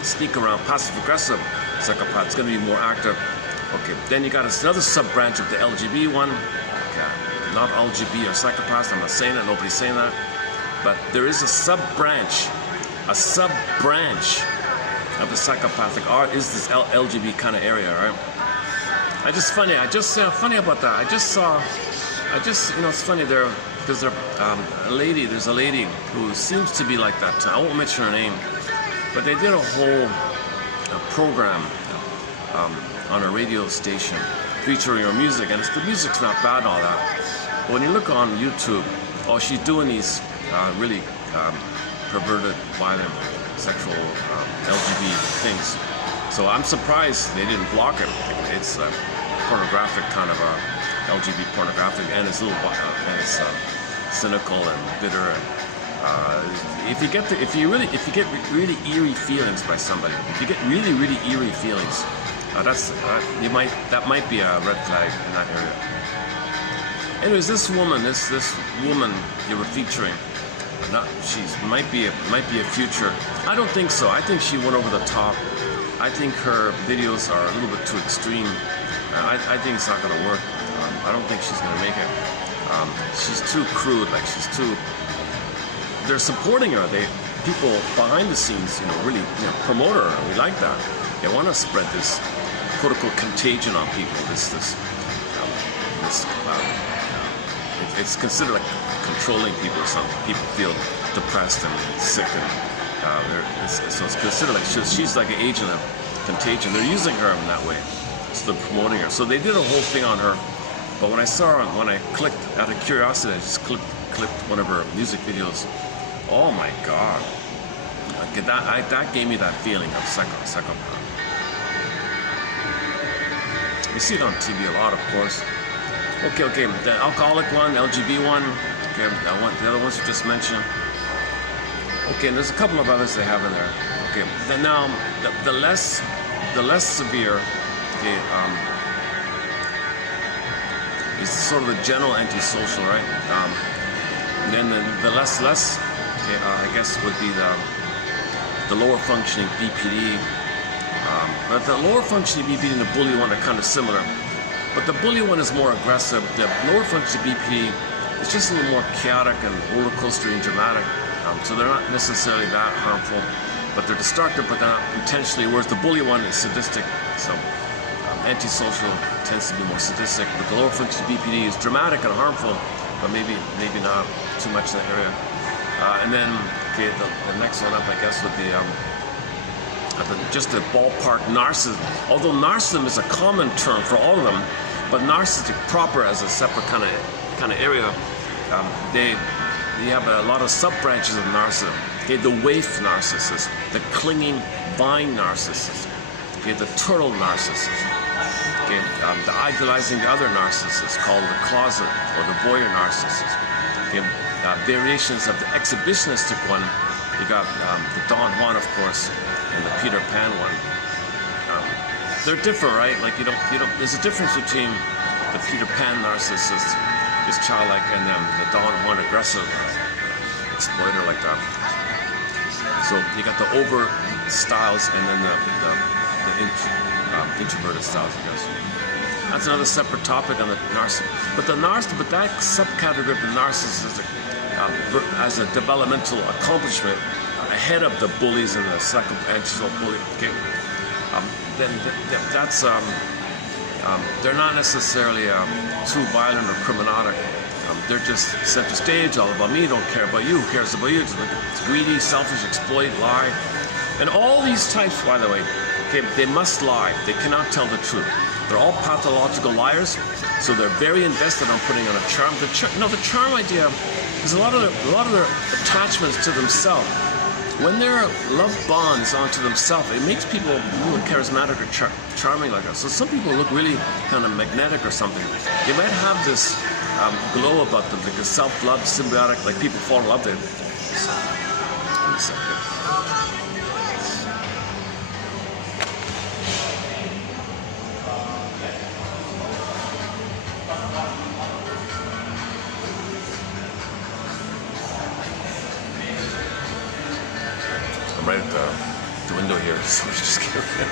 sneak around, passive-aggressive psychopath is going to be more active. Okay, then you got another sub-branch of the LGB one. Okay, not LGB or psychopaths, I'm not saying that, nobody's saying that. But there is a sub-branch of the psychopathic art is this LGB kind of area, right? Funny about that. it's funny there, because there's a lady who seems to be like that. I won't mention her name, but they did a whole program on a radio station featuring her music, and the music's not bad and all that. But when you look on YouTube, she's doing these really perverted, violent, sexual LGBT things. So I'm surprised they didn't block it. It's pornographic kind of LGBT pornographic, and it's cynical and bitter. If you get really eerie feelings by somebody, if you get really eerie feelings, that might be a red flag in that area. Anyways, this woman you were featuring, might be a future. I don't think so. I think she went over the top. I think her videos are a little bit too extreme. I think it's not going to work. I don't think she's going to make it. She's too crude. Like they're supporting her. People behind the scenes, really, promote her. We like that. They want to spread this quote-unquote contagion on people. It's considered like controlling people or something. People feel depressed and sick, and so it's considered like she's like an agent of contagion. They're using her in that way, so they're promoting her. So they did a whole thing on her. But when I clicked out of curiosity, I just clicked one of her music videos. Oh my God! Like that gave me that feeling of psychopath. You see it on TV a lot, of course. Okay. The alcoholic one, LGB one. Okay, the other ones you just mentioned. Okay, and there's a couple of others they have in there. Okay, then now the less severe. Okay, is sort of the general antisocial, right? And then the less. Okay, I guess would be the lower functioning BPD. But the lower functioning BPD and the bully one are kind of similar. But the bully one is more aggressive. The lower functioning BPD is just a little more chaotic and roller coastery and dramatic. So they're not necessarily that harmful, but they're destructive, but they're not intentionally. Whereas the bully one is sadistic. So antisocial tends to be more sadistic, but the lower functioning BPD is dramatic and harmful, but maybe not too much in that area. And then, okay, the next one up, I guess, would be just a ballpark narcissism. Although narcissism is a common term for all of them, but narcissistic proper as a separate kind of kind of area, they have a lot of sub-branches of narcissism. Okay, the waif narcissist, the clinging vine narcissist, okay, the turtle narcissist, okay, the idolizing the other narcissist called the closet or the voyeur narcissist. Okay, variations of the exhibitionistic one. You got the Don Juan, of course, and the Peter Pan one. They're different, right? Like you don't. There's a difference between the Peter Pan narcissist, just childlike, and the Don Juan aggressive exploiter like that. So you got the over styles and then the introverted styles, I guess. That's another separate topic on the narcissist. But that subcategory of the narcissistic as a developmental accomplishment ahead of the bullies and the psychoanalytical bully. Okay, that's they're not necessarily too violent or criminalic. They're just center stage, all about me, don't care about you, who cares about you? It's greedy, selfish, exploit, lie. And all these types, by the way, okay, they must lie. They cannot tell the truth. They're all pathological liars, so they're very invested on putting on a charm. The charm idea is a lot of their attachments to themselves. When their love bonds onto themselves, it makes people really charismatic or charming like us. So some people look really kind of magnetic or something. They might have this glow about them, like a self-love, symbiotic, like people fall in love with. Give me a second. I'm right at the window here, so just get rid.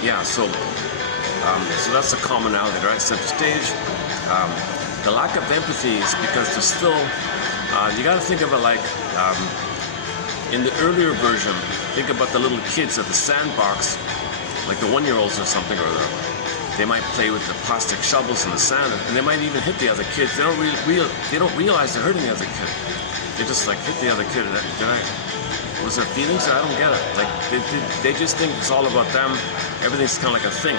Yeah, so that's the commonality, right? Center stage. The lack of empathy is because there's still, you got to think of it like in the earlier version, think about the little kids at the sandbox, like the 1-year-olds or something or other. They might play with the plastic shovels in the sand, and they might even hit the other kids. They don't realize they're hurting the other kid. They just like hit the other kid. Was there feelings? I don't get it. Like they just think it's all about them. Everything's kind of like a thing.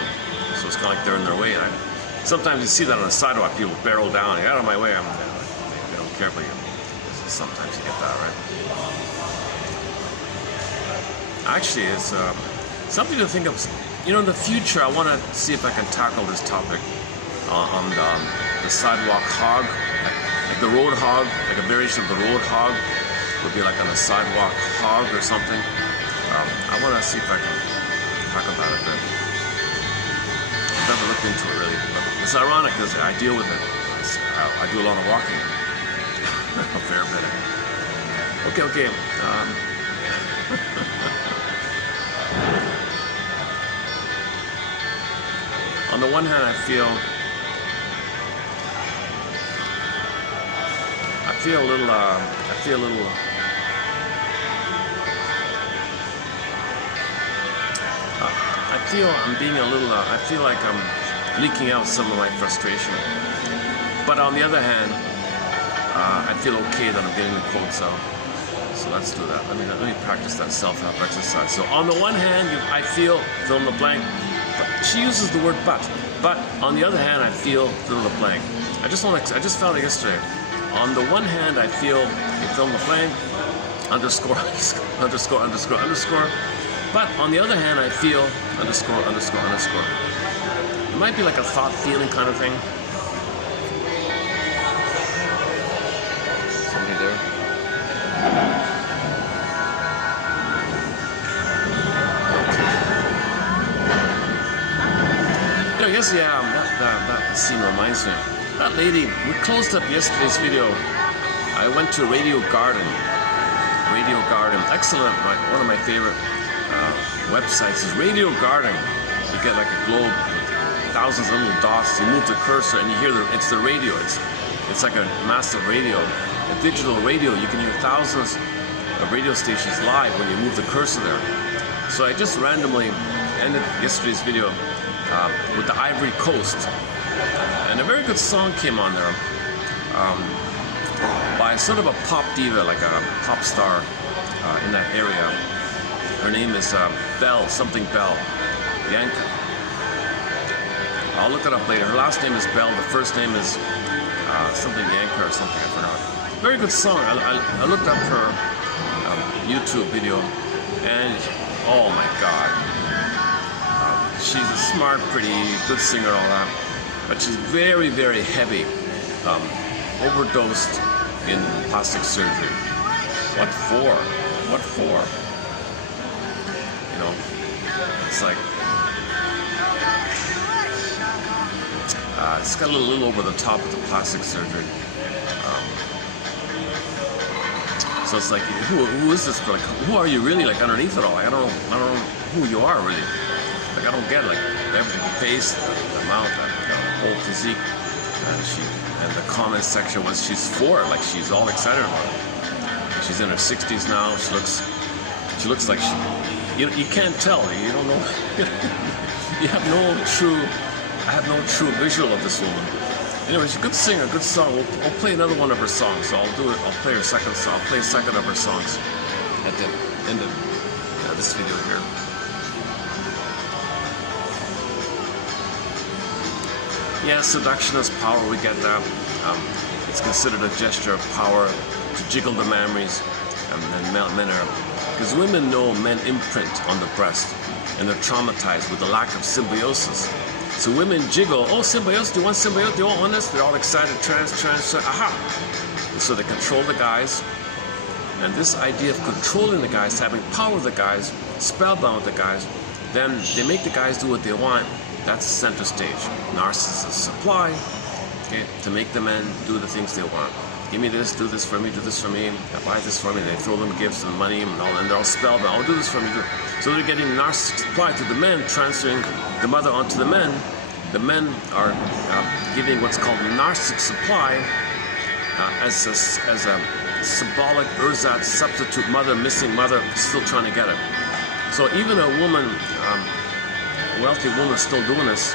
So it's kind of like they're in their way. And sometimes you see that on the sidewalk. People barrel down. Get out of my way. They don't care about you. Sometimes you get that, right? Actually, it's something to think of. You know, in the future, I want to see if I can tackle this topic on the sidewalk hog, like the road hog, like a variation of the road hog. Would be like on a sidewalk hog or something. I want to see if I can tackle that a bit. I've never looked into it really, but it's ironic because I deal with it. I do a lot of walking, a fair bit. Okay. On the one hand, I feel a little. I feel I'm being a little. I feel like I'm leaking out some of my frustration. But on the other hand, I feel okay that I'm getting the quotes out. So let's do that. Let me practice that self-help exercise. So on the one hand, I feel fill in the blank. But she uses the word but. But on the other hand, I feel fill in the blank. I just found it yesterday. On the one hand, I feel fill in the blank. Underscore. But on the other hand, I feel underscore. It might be like a thought feeling kind of thing. Somebody there? You know, I guess, yeah, that scene reminds me. That lady, we closed up yesterday's video. I went to Radio Garden. Excellent, one of my favorite websites is Radio Garden. You get like a globe with thousands of little dots. You move the cursor and you hear it's the radio. It's like a massive radio, a digital radio. You can hear thousands of radio stations live when you move the cursor there. So I just randomly ended yesterday's video with the Ivory Coast. And a very good song came on there by sort of a pop diva, like a pop star in that area. Her name is Bell, something Bell, Yanka. I'll look it up later. Her last name is Bell. The first name is something Yanka or something, I forgot. Very good song. I looked up her YouTube video, and oh my God. She's a smart, pretty, good singer, all that. But she's very, very heavy. Overdosed in plastic surgery. What for? What for? You know, it's like, it's got a little over the top of the plastic surgery. So it's like, who is this? Like, who are you really? Like underneath it all, like, I don't know who you are really. Like I don't get like everything, the face, the mouth, the whole physique, and the comment section was she's for it, like she's all excited about it. She's in her 60s now. She looks like you can't tell. You don't know. I have no true visual of this woman. Anyway, she's a good singer, good song. I'll play another one of her songs. So I'll do it. I'll play her second song. I'll play a second of her songs at the end of this video here. Yeah, seduction is power. We get that. It's considered a gesture of power to jiggle the memories, and men are, because women know men imprint on the breast, and they're traumatized with the lack of symbiosis. So women jiggle, oh, symbiosis, do you want symbiosis? Do you want this? They're all excited, trans, aha! And so they control the guys. And this idea of controlling the guys, having power with the guys, spellbound with the guys, then they make the guys do what they want. That's the center stage. Narcissists supply, okay, to make the men do the things they want. Give me this, do this for me, buy this for me. They throw them gifts and money and they're all spellbound. Oh, do this for me. So they're getting narcissistic supply to the men, transferring the mother onto the men. The men are giving what's called narcissistic supply as a symbolic ersatz substitute mother, missing mother, still trying to get it. So even a woman, a wealthy woman still doing this,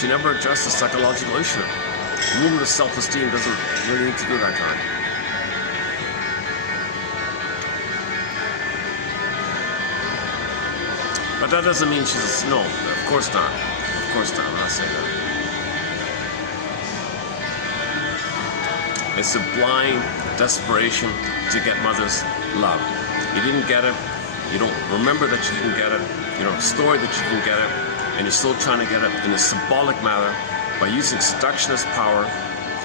she never addressed the psychological issue. A woman with self-esteem doesn't really need to do that kind. But that doesn't mean she's no, of course not. Of course not, I'm not saying that. It's a blind desperation to get mother's love. You didn't get it, you don't remember that you didn't get it, you don't have a story that you didn't get it, and you're still trying to get it in a symbolic manner by using seductionist power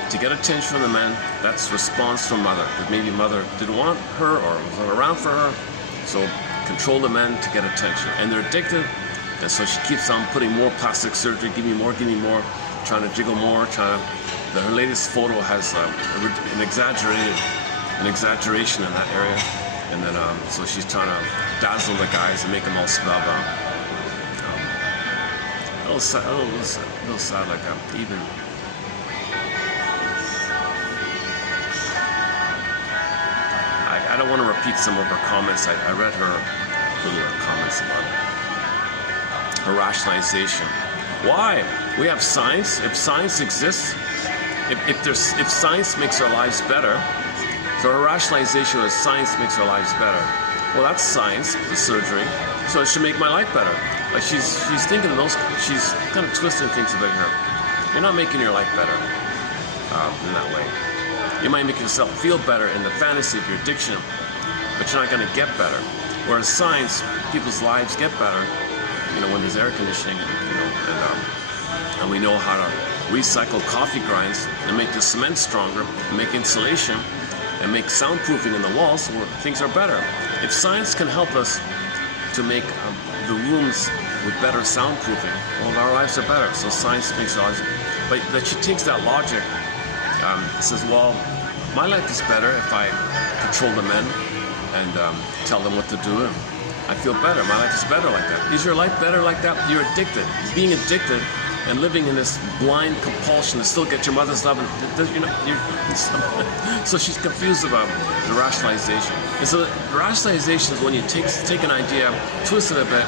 to get attention from the men. That's response from mother. That maybe mother didn't want her or wasn't around for her, so control the men to get attention. And they're addicted, and so she keeps on putting more plastic surgery, give me more, trying to jiggle more, her latest photo has an exaggeration in that area, and then so she's trying to dazzle the guys and make them all spellbound. A little sad, like even. I don't want to repeat some of her comments. I read her little comments about her rationalization. Why? We have science. If science exists, if science makes our lives better, so her rationalization is science makes our lives better. Well, that's science, the surgery. So it should make my life better. Like she's thinking of those. She's kind of twisting things a bit here. You're not making your life better in that way. You might make yourself feel better in the fantasy of your addiction, but you're not going to get better. Whereas science, people's lives get better, when there's air conditioning, and we know how to recycle coffee grinds and make the cement stronger, and make insulation, and make soundproofing in the walls, where things are better. If science can help us to make the rooms with better soundproofing, well, our lives are better. So science makes our lives, but she takes that logic, says, well, my life is better if I control the men and tell them what to do. I feel better. My life is better like that. Is your life better like that? You're addicted. Being addicted and living in this blind compulsion to still get your mother's love. So she's confused about the rationalization. And so the rationalization is when you take an idea, twist it a bit,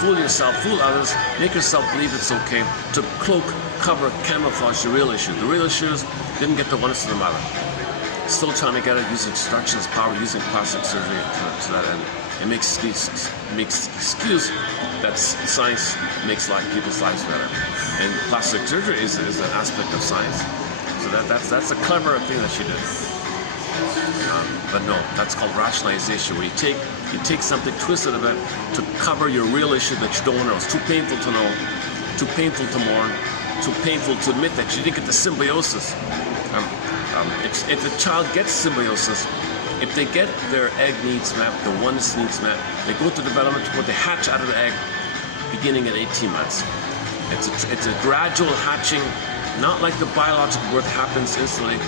fool yourself, fool others, make yourself believe it's okay to cloak, cover, camouflage the real issue. The real issues didn't get the ones to the mother. Still trying to get it using extractions power, using plastic surgery to that end. It makes excuse that science makes people's lives better. And plastic surgery is an aspect of science. So that's a clever thing that she did. But no, that's called rationalization, where you take something, twist it a bit to cover your real issue that you don't know. It's too painful to know, too painful to mourn, too painful to admit that you didn't get the symbiosis. If a child gets symbiosis, if they get their egg needs met, the oneness needs met, they go to development, what they hatch out of the egg beginning at 18 months. It's a gradual hatching, not like the biological birth happens instantly.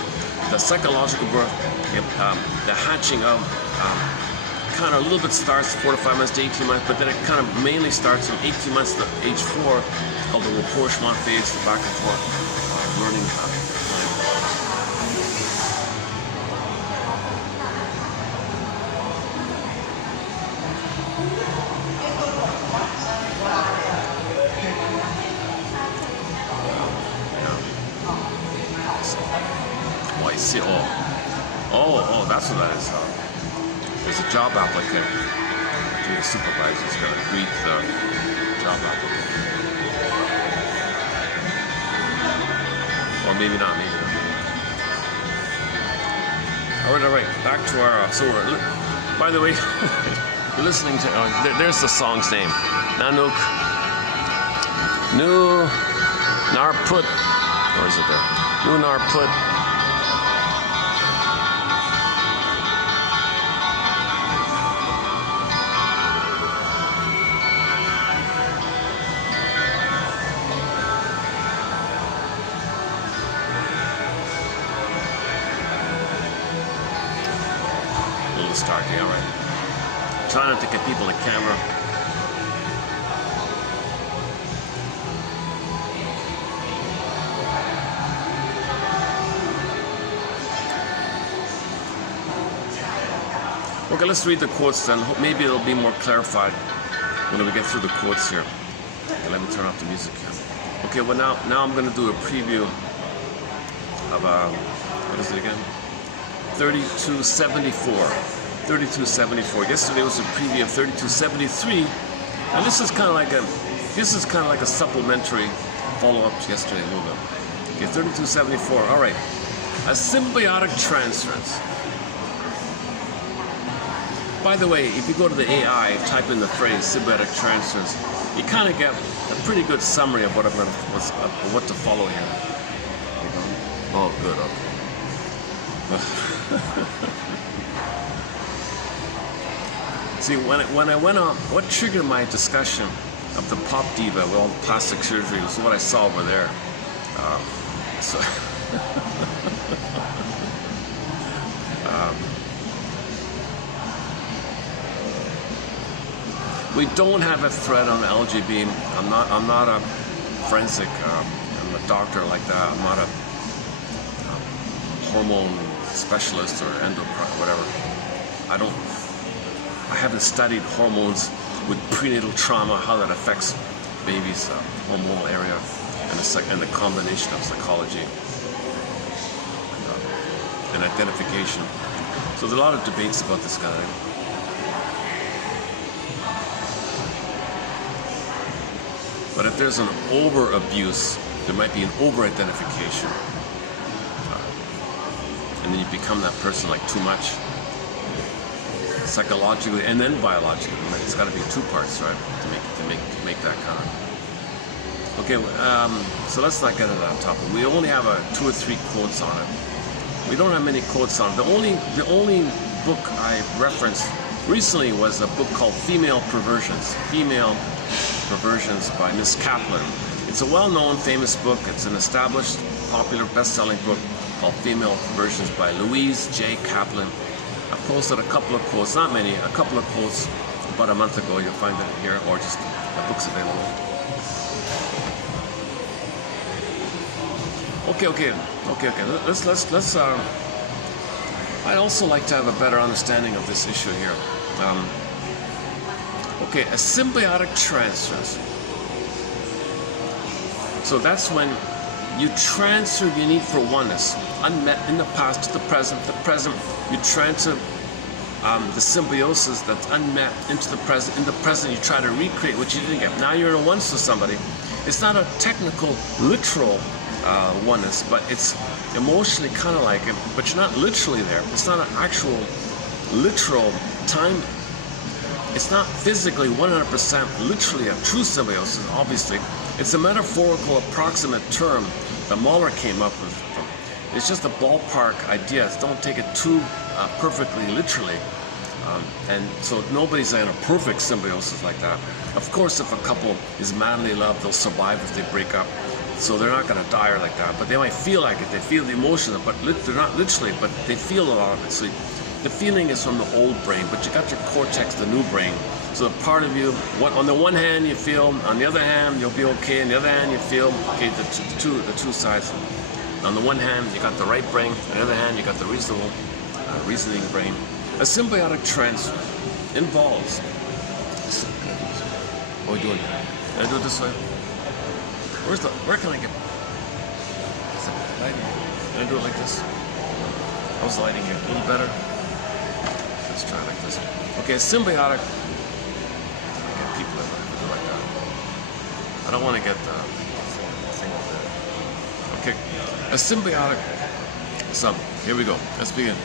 The psychological birth, the hatching of kind of a little bit starts 4 to 5 months to 18 months, but then it kind of mainly starts from 18 months to age 4, called the rapprochement phase, the back and forth learning time. Oh, that's what that is. There's a job applicant. I think the supervisor's going to greet the job applicant. Or maybe not, All right, back to our, by the way, you're listening to, there's the song's name. Nanook, Nu Narput, or is it there? Nu Narput. Starting, all right. Trying not to get people to camera. Okay, let's read the quotes then. Maybe it'll be more clarified when we get through the quotes here. Okay, let me turn off the music here. Okay, well now I'm going to do a preview of what is it again? 3274. 3274. Yesterday was a preview of 3273, and this is kind of like a supplementary follow-up to yesterday a little bit. Okay, 3274. All right, a symbiotic transference. By the way, if you go to the AI, type in the phrase symbiotic transference, you kind of get a pretty good summary of what to follow here. Oh, good. Okay. See, when I went on, what triggered my discussion of the pop diva with all the plastic surgery was what I saw over there. We don't have a thread on LGB. I'm not a forensic. I'm a doctor like that. I'm not a hormone specialist or endocrine, whatever. I haven't studied hormones with prenatal trauma, how that affects babies' hormonal area, and the combination of psychology and identification. So there's a lot of debates about this kind of thing. But if there's an over-abuse, there might be an over-identification. And then you become that person like too much. Psychologically and then biologically. It's got to be two parts, right? To make that kind of. Okay, so let's not get into that topic. We only have 2 or 3 quotes on it. We don't have many quotes on it. The only book I referenced recently was a book called Female Perversions. Female Perversions by Miss Kaplan. It's a well-known, famous book. It's an established, popular, best-selling book called Female Perversions by Louise J. Kaplan. I posted a couple of quotes, not many, a couple of quotes about a month ago. You'll find it here, or just the book's available. Okay. Let's. I'd also like to have a better understanding of this issue here. Okay, a symbiotic transference. So that's when you transfer your need for oneness, unmet in the past to the present. The present, you transfer the symbiosis that's unmet into the present. In the present, you try to recreate what you didn't get. Now you're in a oneness with somebody. It's not a technical, literal oneness, but it's emotionally kind of like it, but you're not literally there. It's not an actual, literal time. It's not physically 100% literally a true symbiosis, obviously. It's a metaphorical, approximate term that Mahler came up with. It's just a ballpark idea. Don't take it too perfectly literally. And so nobody's in a perfect symbiosis like that. Of course, if a couple is madly in love, they'll survive if they break up. So they're not going to die like that. But they might feel like it. They feel the emotion, but they're not literally, but they feel a lot of it. So the feeling is from the old brain, but you got your cortex, the new brain. So the part of you, on the one hand you feel, on the other hand you'll be okay, on the other hand you feel, okay, the two sides. On the one hand you got the right brain, on the other hand you got the reasoning brain. A symbiotic transfer involves, what are we doing? Can I do it this way? Where can I get, is it lighting? Can I do it like this? How's the lighting here? A little better? Let's try it like this. Okay, symbiotic. I get people that do like that. I don't want to get the thing over there. Okay, a symbiotic. So here we go. Let's begin.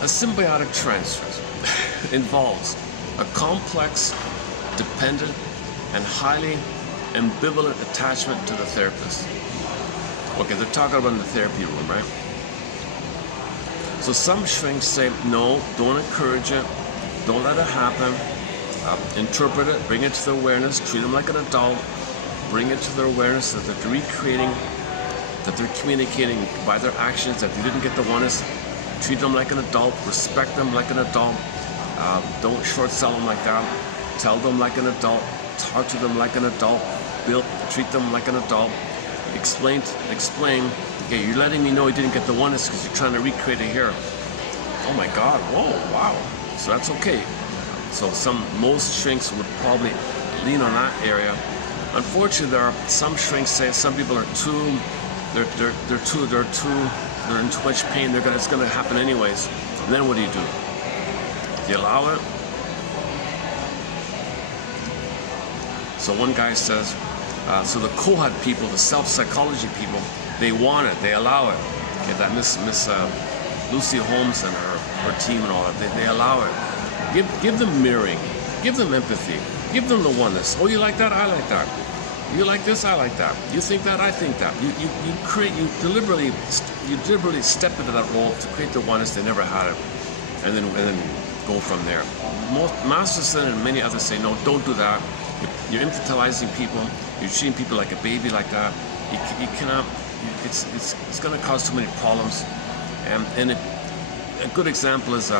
A symbiotic transfer involves a complex, dependent, and highly ambivalent attachment to the therapist. Okay, they're talking about in the therapy room, right? So some shrinks say, no, don't encourage it, don't let it happen, interpret it, bring it to their awareness, treat them like an adult, bring it to their awareness that they're recreating, that they're communicating by their actions, that they didn't get the oneness, treat them like an adult, respect them like an adult, don't short sell them like that, tell them like an adult, talk to them like an adult, treat them like an adult, explain, okay, you're letting me know you didn't get the oneness because you're trying to recreate it here. Oh my God, whoa, wow. So that's okay. So most shrinks would probably lean on that area. Unfortunately, there are some shrinks say some people are they're in too much pain. It's gonna happen anyways. And then what do? Do you allow it? So one guy says, so the Kohut people, the self-psychology people, they want it, they allow it. Okay, that Miss Lucy Holmes and her team and all that, they allow it. Give them mirroring, give them empathy, give them the oneness. Oh, you like that? I like that. You like this? I like that. You think that? I think that. You deliberately step into that role to create the oneness. They never had it, and then go from there. Masterson and many others say, no, don't do that. You're infantilizing people. You're treating people like a baby like that. You cannot. It's going to cause too many problems. And a good example is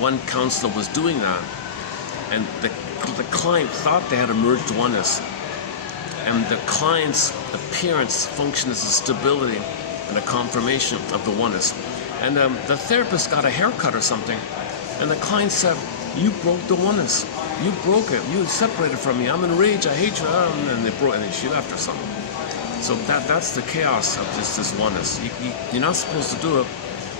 one counselor was doing that, and the client thought they had emerged oneness, and the client's appearance functioned as a stability and a confirmation of the oneness. And the therapist got a haircut or something, and the client said, "You broke the oneness. You broke it. You separated from me. I'm in rage. I hate you." And they broke, and she left or something. So that's the chaos of this oneness. You're not supposed to do it.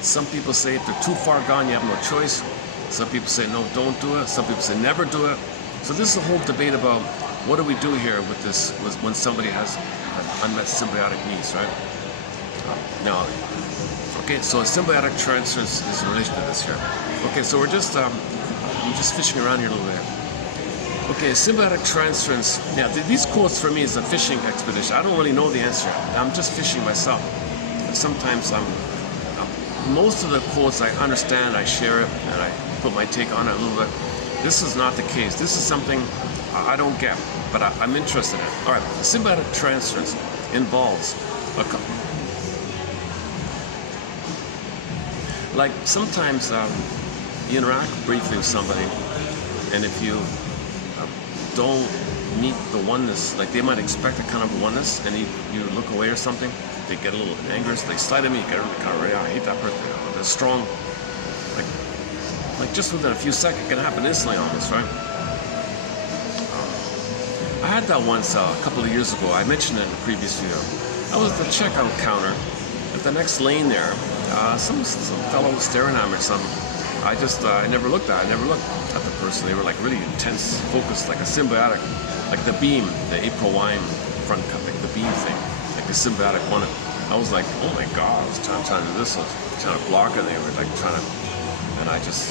Some people say if they're too far gone, you have no choice. Some people say no, don't do it. Some people say never do it. So this is a whole debate about what do we do here with this when somebody has unmet symbiotic needs, right? Now, okay, so a symbiotic transfer is in relation to this here. Okay, so we're just I'm just fishing around here a little bit. Okay, symbiotic transference. Now, these quotes for me is a fishing expedition. I don't really know the answer. I'm just fishing myself. Sometimes most of the quotes I understand, I share it, and I put my take on it a little bit. This is not the case. This is something I don't get, but I'm interested in. All right, symbiotic transference involves like sometimes you interact briefly with somebody, and if you don't meet the oneness, like they might expect a kind of oneness, and you look away or something, they get a little angry, so they slide at me, you get really kind of, I hate that person, they're strong, like just within a few seconds, it can happen instantly almost, right? I had that once a couple of years ago. I mentioned it in the previous video. I was at the checkout counter at the next lane there. Some fellow was staring at me or something. I never looked at the person. They were like really intense, focused, like a symbiotic, like the beam, the April wine front cut, like the beam thing, like the symbiotic one. I was like, oh my God, I was trying to do this. I was trying to block it. They were like trying to, and I just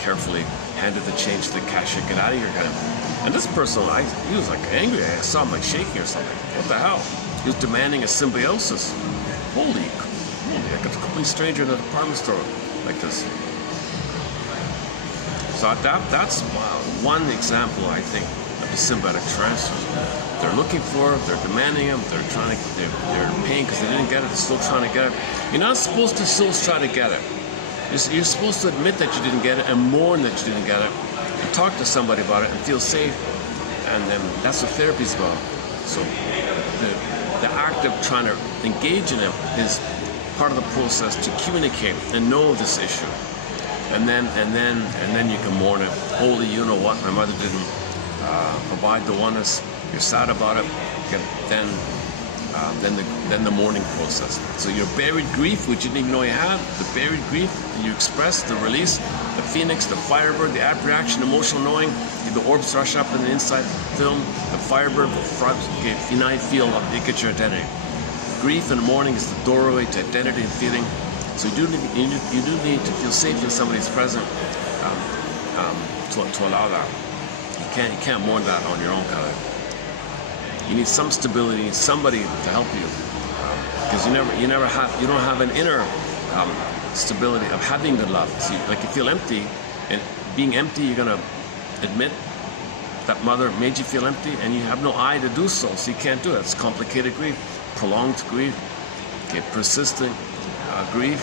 carefully handed the change to the cashier. Get out of here, kind of. And this person, he was like angry. I saw him like shaking or something. What the hell? He was demanding a symbiosis. Holy, like a complete stranger in a department store like this. So that's one example, I think, of the symbiotic transfer. They're looking for it, they're demanding them, they're paying because they didn't get it, they're still trying to get it. You're not supposed to still try to get it. You're supposed to admit that you didn't get it and mourn that you didn't get it, and talk to somebody about it and feel safe. And then that's what therapy is about. So the act of trying to engage in it is part of the process to communicate and know this issue. And then you can mourn it. Holy, you know what? My mother didn't provide the oneness. You're sad about it. Then the mourning process. So your buried grief, which you didn't even know you had, the buried grief you express, the release, the phoenix, the firebird, the abreaction, emotional knowing, the orbs rush up in the inside film, the firebird, finite feel, you get your identity. Grief and mourning is the doorway to identity and feeling. So you do need to feel safe when somebody's present to allow that. You can't mourn that on your own, kind of. You need some stability, somebody to help you, because you don't have an inner stability of having the love. So like you feel empty, and being empty, you're gonna admit that mother made you feel empty, and you have no I to do so. So you can't do it. It's complicated grief, prolonged grief, okay, persistent grief,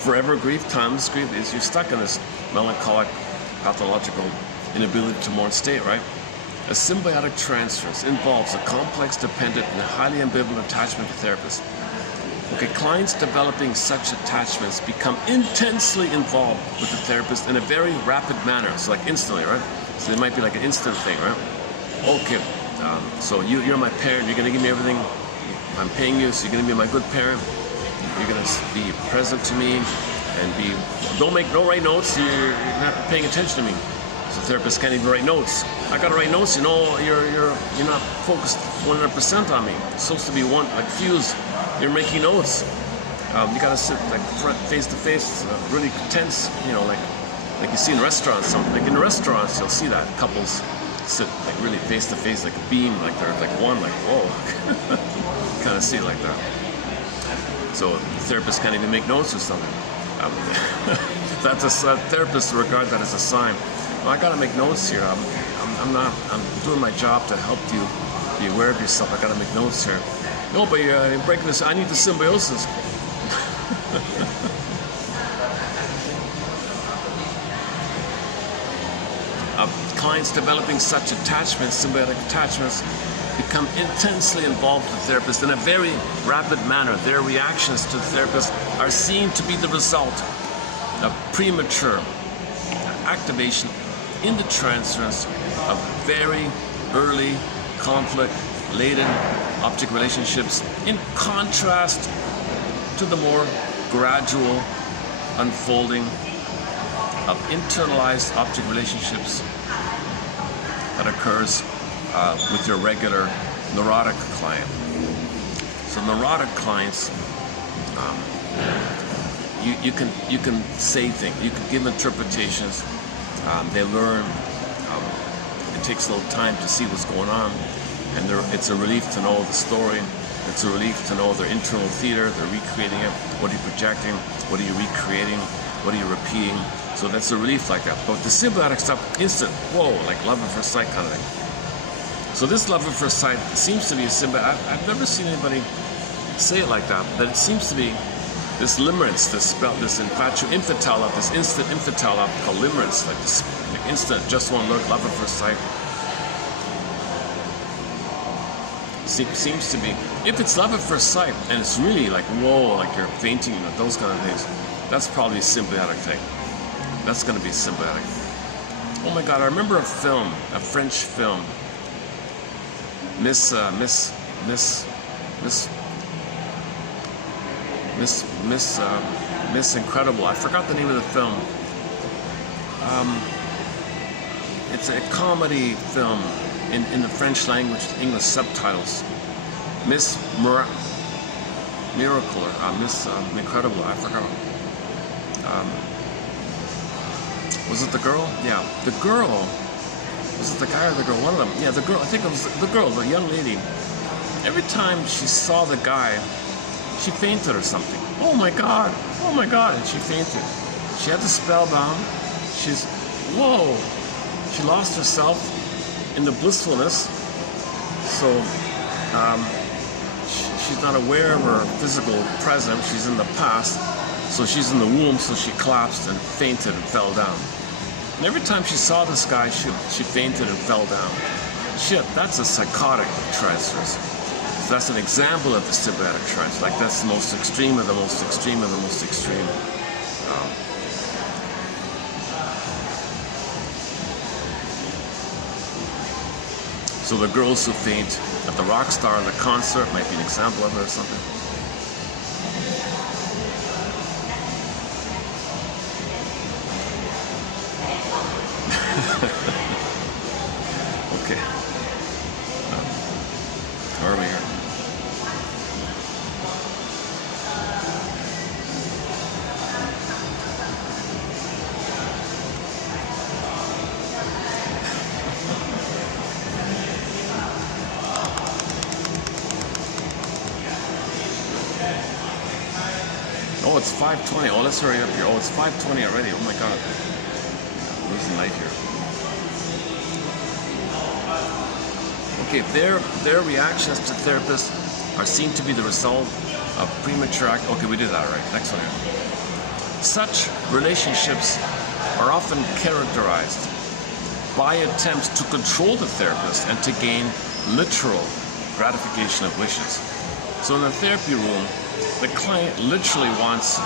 forever grief, timeless grief. Is you're stuck in this melancholic, pathological inability to mourn state, right? A symbiotic transference involves a complex, dependent, and highly ambivalent attachment to therapists. Okay, clients developing such attachments become intensely involved with the therapist in a very rapid manner. So like instantly, right? So it might be like an instant thing, right? Okay, so you're my parent, you're gonna give me everything. I'm paying you, so you're gonna be my good parent. You're gonna be present to me and don't write notes, you're not paying attention to me. So therapists can't even write notes. I gotta write notes, you're not focused 100% on me. It's supposed to be one, like fuse, you're making notes. You gotta sit like face to face, really tense, like you see in restaurants. Like in restaurants, you'll see that couples sit like really face to face, like a beam, like they're like one, like whoa. Kind of see it like that. So therapists can't even make notes or something. That's a therapist regard that as a sign. Well, I gotta make notes here. I'm doing my job to help you be aware of yourself. I gotta make notes here. No, but you're breaking this. I need the symbiosis. Clients developing such attachments, symbiotic attachments, become intensely involved with the therapist in a very rapid manner. Their reactions to the therapist are seen to be the result of premature activation in the transference of very early conflict-laden object relationships, in contrast to the more gradual unfolding of internalized object relationships that occurs with your regular neurotic client. So neurotic clients, you can say things, you can give interpretations. They learn. It takes a little time to see what's going on, and it's a relief to know the story. It's a relief to know their internal theater. They're recreating it. What are you projecting? What are you recreating? What are you repeating? So that's a relief like that. But the symbiotic stuff, instant, whoa, like love at first sight kind of thing. So this love at first sight seems to be a symbiotic. I've never seen anybody say it like that, but it seems to be this limerence, this infantile love, this instant infantile love called limerence, like this like instant, just one look, love at first sight. Seems to be, if it's love at first sight and it's really like whoa, like you're fainting, those kind of things, that's probably a symbiotic thing. That's going to be symbiotic. Oh my God, I remember a film, a French film, Miss Incredible. I forgot the name of the film. It's a comedy film in the French language, English subtitles. Miss Miracle or Miss Incredible. I forgot. Was it the girl? Yeah, the girl. Was it the guy or the girl? One of them. Yeah, the girl. I think it was the girl, the young lady. Every time she saw the guy, she fainted or something. Oh my God! Oh my God! And she fainted. She had the spellbound. Whoa! She lost herself in the blissfulness. So she's not aware of her physical present. She's in the past. So she's in the womb. So she collapsed and fainted and fell down. And every time she saw this guy, she fainted and fell down. Shit, that's a psychotic transference. So that's an example of the symbiotic trance. Like that's the most extreme of the most extreme of the most extreme. So the girls who faint at the rock star in the concert might be an example of it or something. Okay. Where are we here? Oh, it's 5:20. Oh, let's hurry up here. Oh, it's 5:20 already. Oh my God. I'm losing light here. Okay, their reactions to therapists are seen to be the result of premature act. Okay, we did that right. Next one here. Such relationships are often characterized by attempts to control the therapist and to gain literal gratification of wishes. So in the therapy room, the client literally wants,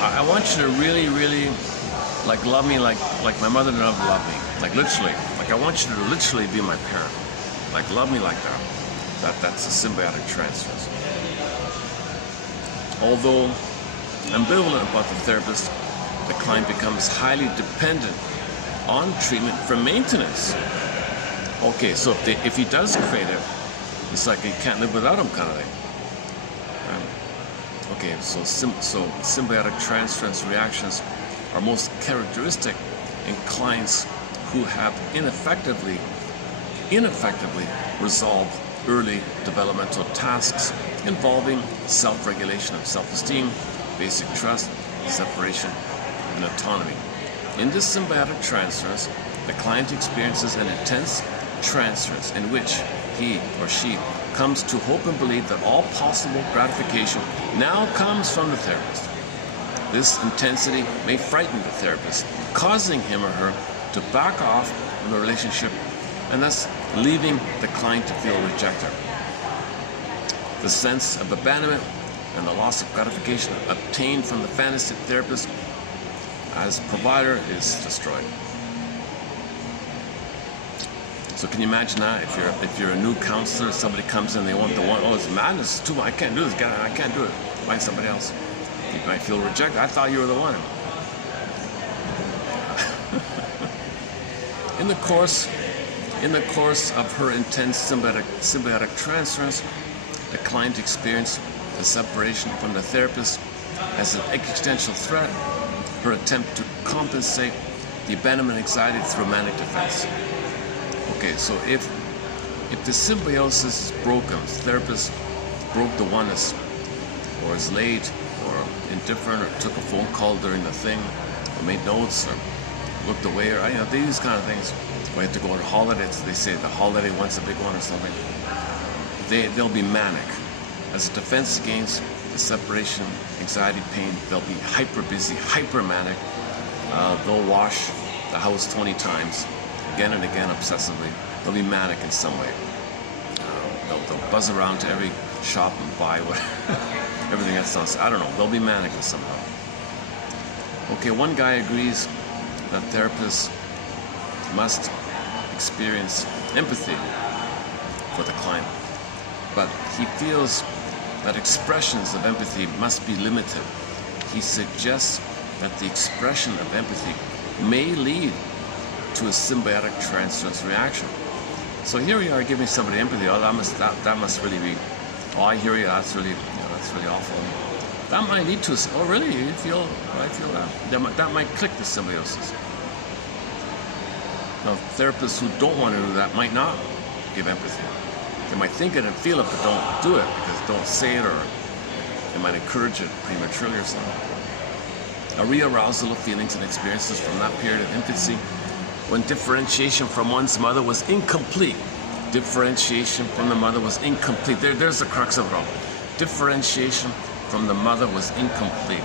I want you to really, really like love me like my mother never loved me. Like literally, like I want you to literally be my parent. Like love me like that. That's a symbiotic transference. Although ambivalent about the therapist, the client becomes highly dependent on treatment for maintenance. Okay, so if he does create it, it's like he can't live without him kind of thing. Okay, so symbiotic transference reactions are most characteristic in clients who have ineffectively resolved early developmental tasks involving self-regulation of self-esteem, basic trust, separation, and autonomy. In this symbiotic transference, the client experiences an intense transference in which he or she comes to hope and believe that all possible gratification now comes from the therapist. This intensity may frighten the therapist, causing him or her to back off from the relationship and thus leaving the client to feel rejected. The sense of abandonment and the loss of gratification obtained from the fantasy therapist as provider is destroyed. So can you imagine that if you're a new counselor, somebody comes in, they want the one, oh, it's madness, it's too much, I can't do this, I can't do it. Find somebody else. You might feel rejected. I thought you were the one. In the course of her intense symbiotic transference, the client experienced the separation from the therapist as an existential threat. Her attempt to compensate the abandonment anxiety through manic defense. Okay, so if the symbiosis is broken, the therapist broke the oneness, or is late, or indifferent, or took a phone call during the thing, or made notes, or looked away, or these kind of things. We have to go on holidays. They say the holiday one's a big one or something. They'll be manic. As a defense against the separation, anxiety, pain, they'll be hyper busy, hyper manic. They'll wash the house 20 times, again and again, obsessively. They'll be manic in some way. They'll buzz around to every shop and buy everything that sounds. I don't know. They'll be manic somehow. Okay, one guy agrees that therapists must experience empathy for the client, but he feels that expressions of empathy must be limited. He suggests that the expression of empathy may lead to a symbiotic transference reaction. So here we are giving somebody empathy. Oh, that must really be. Oh, I hear you. That's really awful. That might lead to. Oh, really? I feel that. That might click the symbiosis. Now, therapists who don't want to do that might not give empathy. They might think it and feel it, but don't do it because don't say it, or they might encourage it prematurely or something. A rearousal of feelings and experiences from that period of infancy, when differentiation from one's mother was incomplete. Differentiation from the mother was incomplete. There's the crux of it all. Differentiation from the mother was incomplete.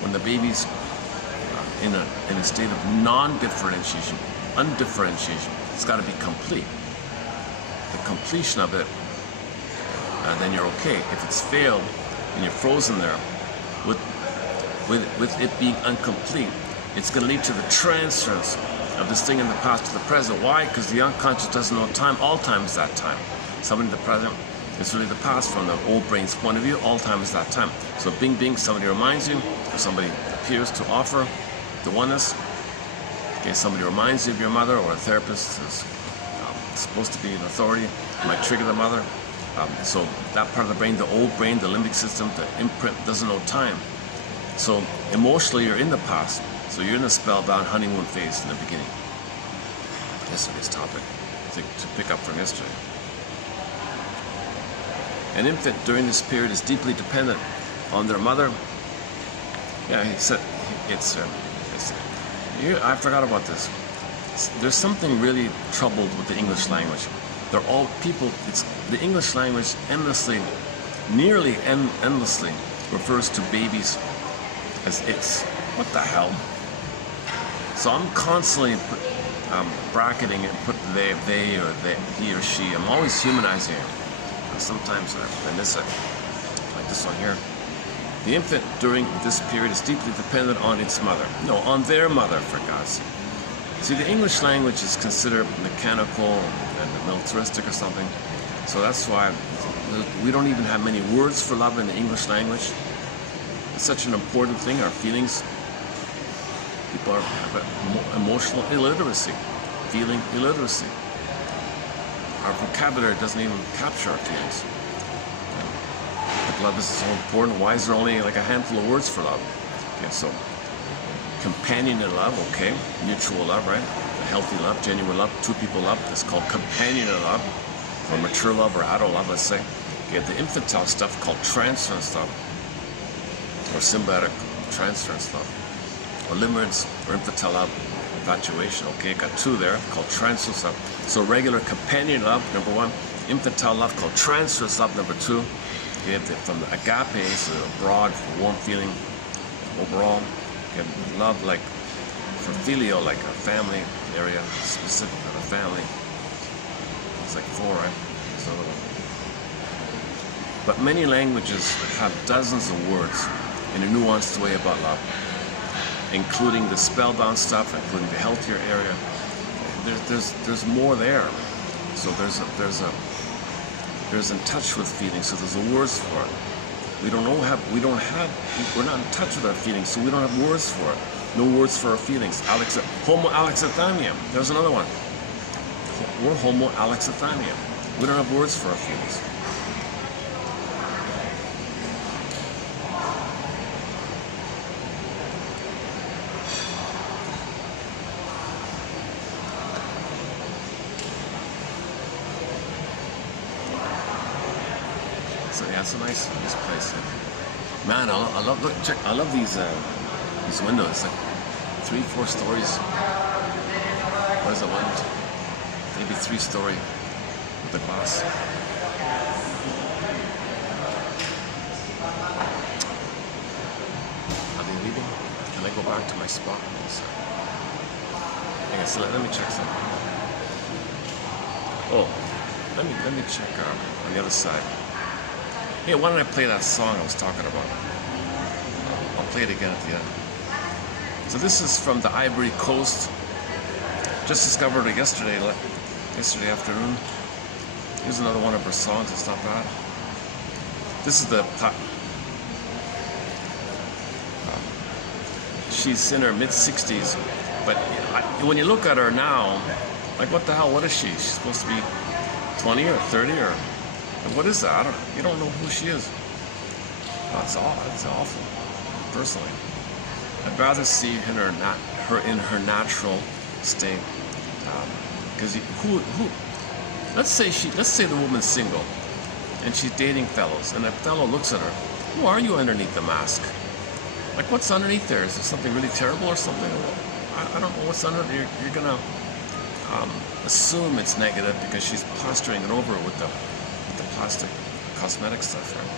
When the baby's in a state of non-differentiation, undifferentiation, it's got to be complete. The completion of it, then you're okay. If it's failed and you're frozen there, with it being incomplete, it's going to lead to the transference of this thing in the past to the present. Why? Because the unconscious doesn't know time. All time is that time. Somebody in the present is really the past from the old brain's point of view. All time is that time. So bing, somebody reminds you, or somebody appears to offer the oneness. Okay, somebody reminds you of your mother, or a therapist is supposed to be an authority, might trigger the mother. So that part of the brain, the old brain, the limbic system, the imprint doesn't know time. So emotionally, you're in the past. So you're in a spellbound honeymoon phase in the beginning. Yesterday's topic, to pick up from yesterday. An infant during this period is deeply dependent on their mother. Yeah, he said I forgot about this. There's something really troubled with the English language. They're all people. It's the English language nearly endlessly refers to babies as it's. What the hell? So I'm constantly bracketing it, put they or they, he or she. I'm always humanizing it. Sometimes I miss it, like this one here. The infant during this period is deeply dependent on its mother. No, on their mother, for God's sake. See, the English language is considered mechanical and militaristic or something. So that's why we don't even have many words for love in the English language. It's such an important thing, our feelings. People have emotional illiteracy, feeling illiteracy. Our vocabulary doesn't even capture our feelings. Like love is so important. Why is there only like a handful of words for love? Okay, so companionate love, okay, mutual love, right? A healthy love, genuine love, two people love. That's called companionate love, or mature love, or adult love, let's say. You have the infantile stuff called transference love, or symbiotic transference love, or limerence, or infantile love, infatuation. Okay, got two there called transference love. So regular companion love, number one. Infantile love called transference love, number two. You have from the agape, so a broad, warm feeling overall. You have love like for filial, like a family area, specific of a family. It's like four, right? So, but many languages have dozens of words in a nuanced way about love, including the spellbound stuff, including the healthier area. There's more there. So there's in touch with feelings. So there's the words for it. We're not in touch with our feelings, so we don't have words for it. No words for our feelings. Homo alexithymia. There's another one. We're homo alexithymia. We don't have words for our feelings. So yeah, it's a nice place. Man, I love these windows. Like 3-4 stories. What is it? Maybe 3-story with the glass. Are they leaving? Can I go back to my spot? Okay, so let me check something. Oh, let me check on the other side. Hey, why don't I play that song I was talking about? I'll play it again at the end. So this is from the Ivory Coast. Just discovered it yesterday afternoon. Here's another one of her songs. It's not bad. This is the. She's in her mid-60s, but when you look at her now, like what the hell? What is she? She's supposed to be 20 or 30 or what is that? You don't know who she is. That's awful. Personally, I'd rather see her in her natural state. Because let's say the woman's single, and she's dating fellows, and that fellow looks at her. Who are you underneath the mask? Like, what's underneath there? Is there something really terrible or something? I don't know what's under there. You're gonna assume it's negative because she's plastering it over with the plastic cosmetic stuff, right?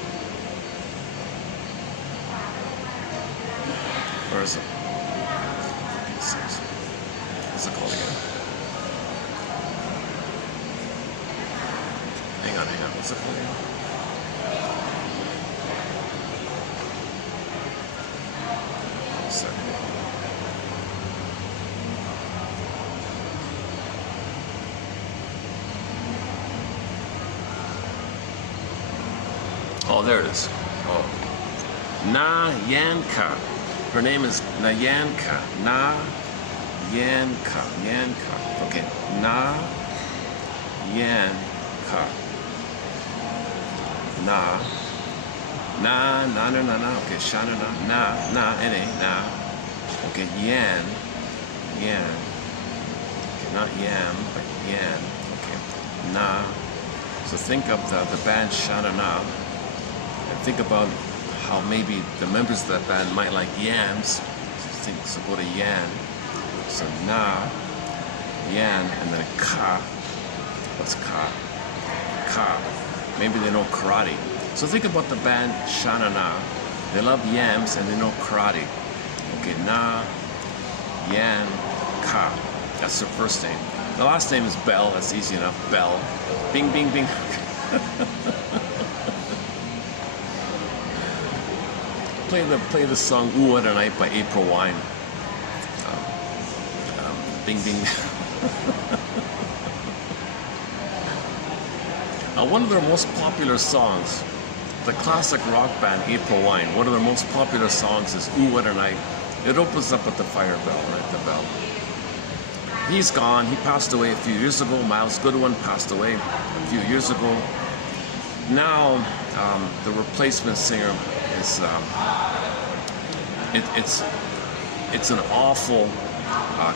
Where is it? What's it called again? Hang on. What's it called again? Oh, there it is. Oh. Nayanka. Her name is Nayanka. Nayanka. Okay. Nayanka. Na. Okay. Shana na. Na. Okay. Yan. Okay. Not yam, but yan. Okay. Na. So think of the band Shana Na. Think about how maybe the members of that band might like yams. So go to yan. So na, yan, and then ka. What's ka? Ka. Maybe they know karate. So think about the band Shana Na. They love yams and they know karate. Okay, na, yan, ka. That's their first name. The last name is Bell. That's easy enough. Bell. Bing, bing, bing. Play the song "Ooh What a Night" by April Wine. Bing bing. One of their most popular songs, the classic rock band April Wine. One of their most popular songs is "Ooh What a Night." It opens up with the fire bell, right? The bell. He's gone. He passed away a few years ago. Miles Goodwin passed away a few years ago. Now the replacement singer is it's an awful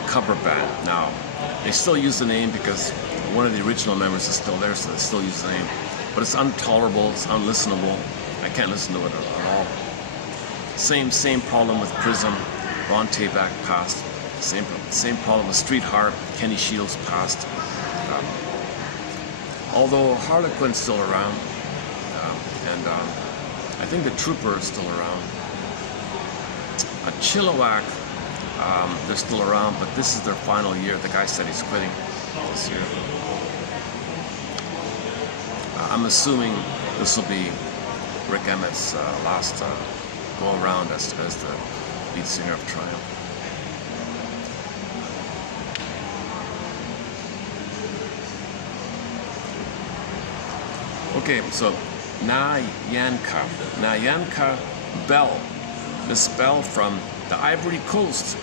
cover band. Now they still use the name because one of the original members is still there, so they still use the name. But it's intolerable. It's unlistenable. I can't listen to it at all. Same problem with Prism. Ron Tabak passed. Same problem with Street Harp. Kenny Shields passed. Although Harlequin's still around, and I think the Trooper is still around. Chilliwack, they're still around, but this is their final year. The guy said he's quitting this year. I'm assuming this will be Rick Emmett's last go around as the lead singer of Triumph. Okay, so Nayanka Bell. This Bell from the Ivory Coast,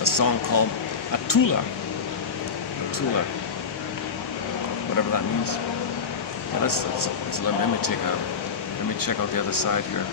a song called Atula, whatever that means. Yeah, let me check out the other side here.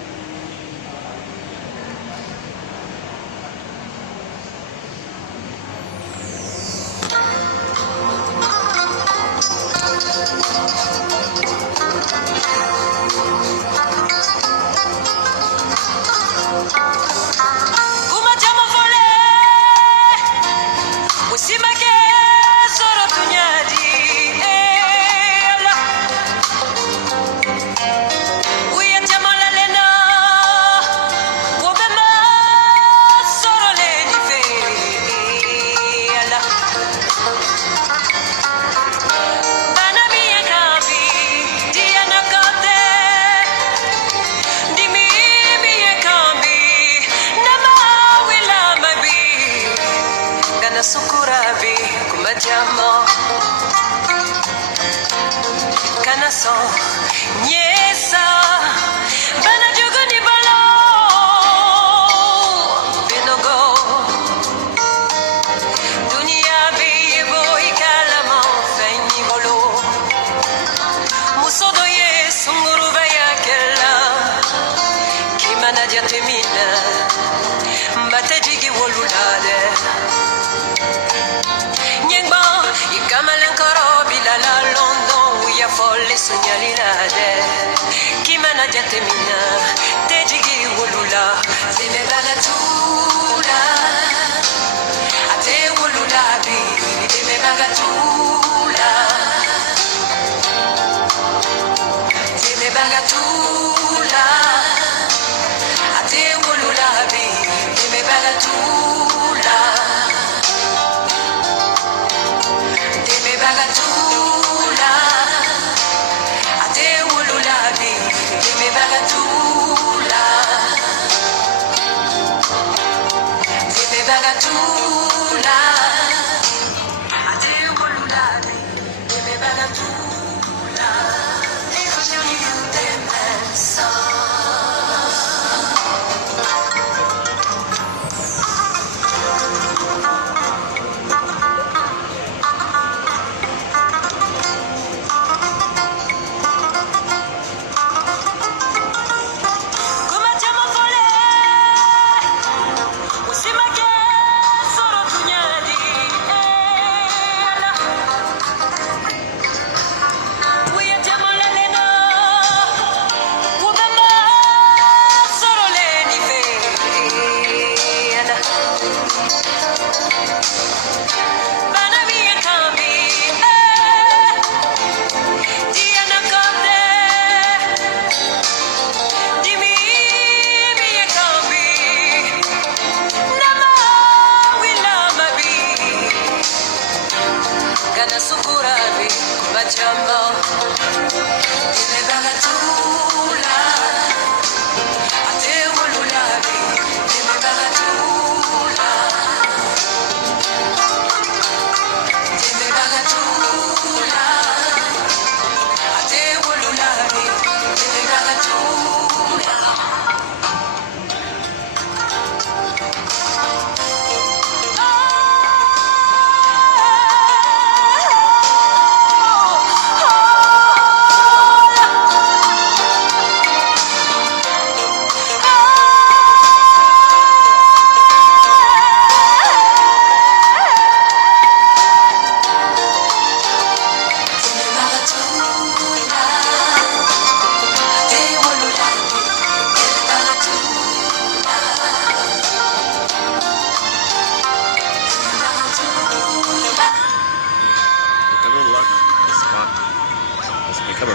We are maciamo kanaso nyesa bana juguni balo binogo dunia bibo ikalamo fenyi bolo musodo yesu nguruva yakela kimana jatemina mbatejigi wolulade nyengba ikamalan korobi la london uya folle sognalilade kimana jatemina tejigi wolula zeme bagatula ate wolula bi zeme bagatula zeme bagatula ate wolula bi zeme bagatula zeme bagatula ate wolula bi zeme bagatula zeme bagatula ate wolula bi zeme bagatula if you demand some.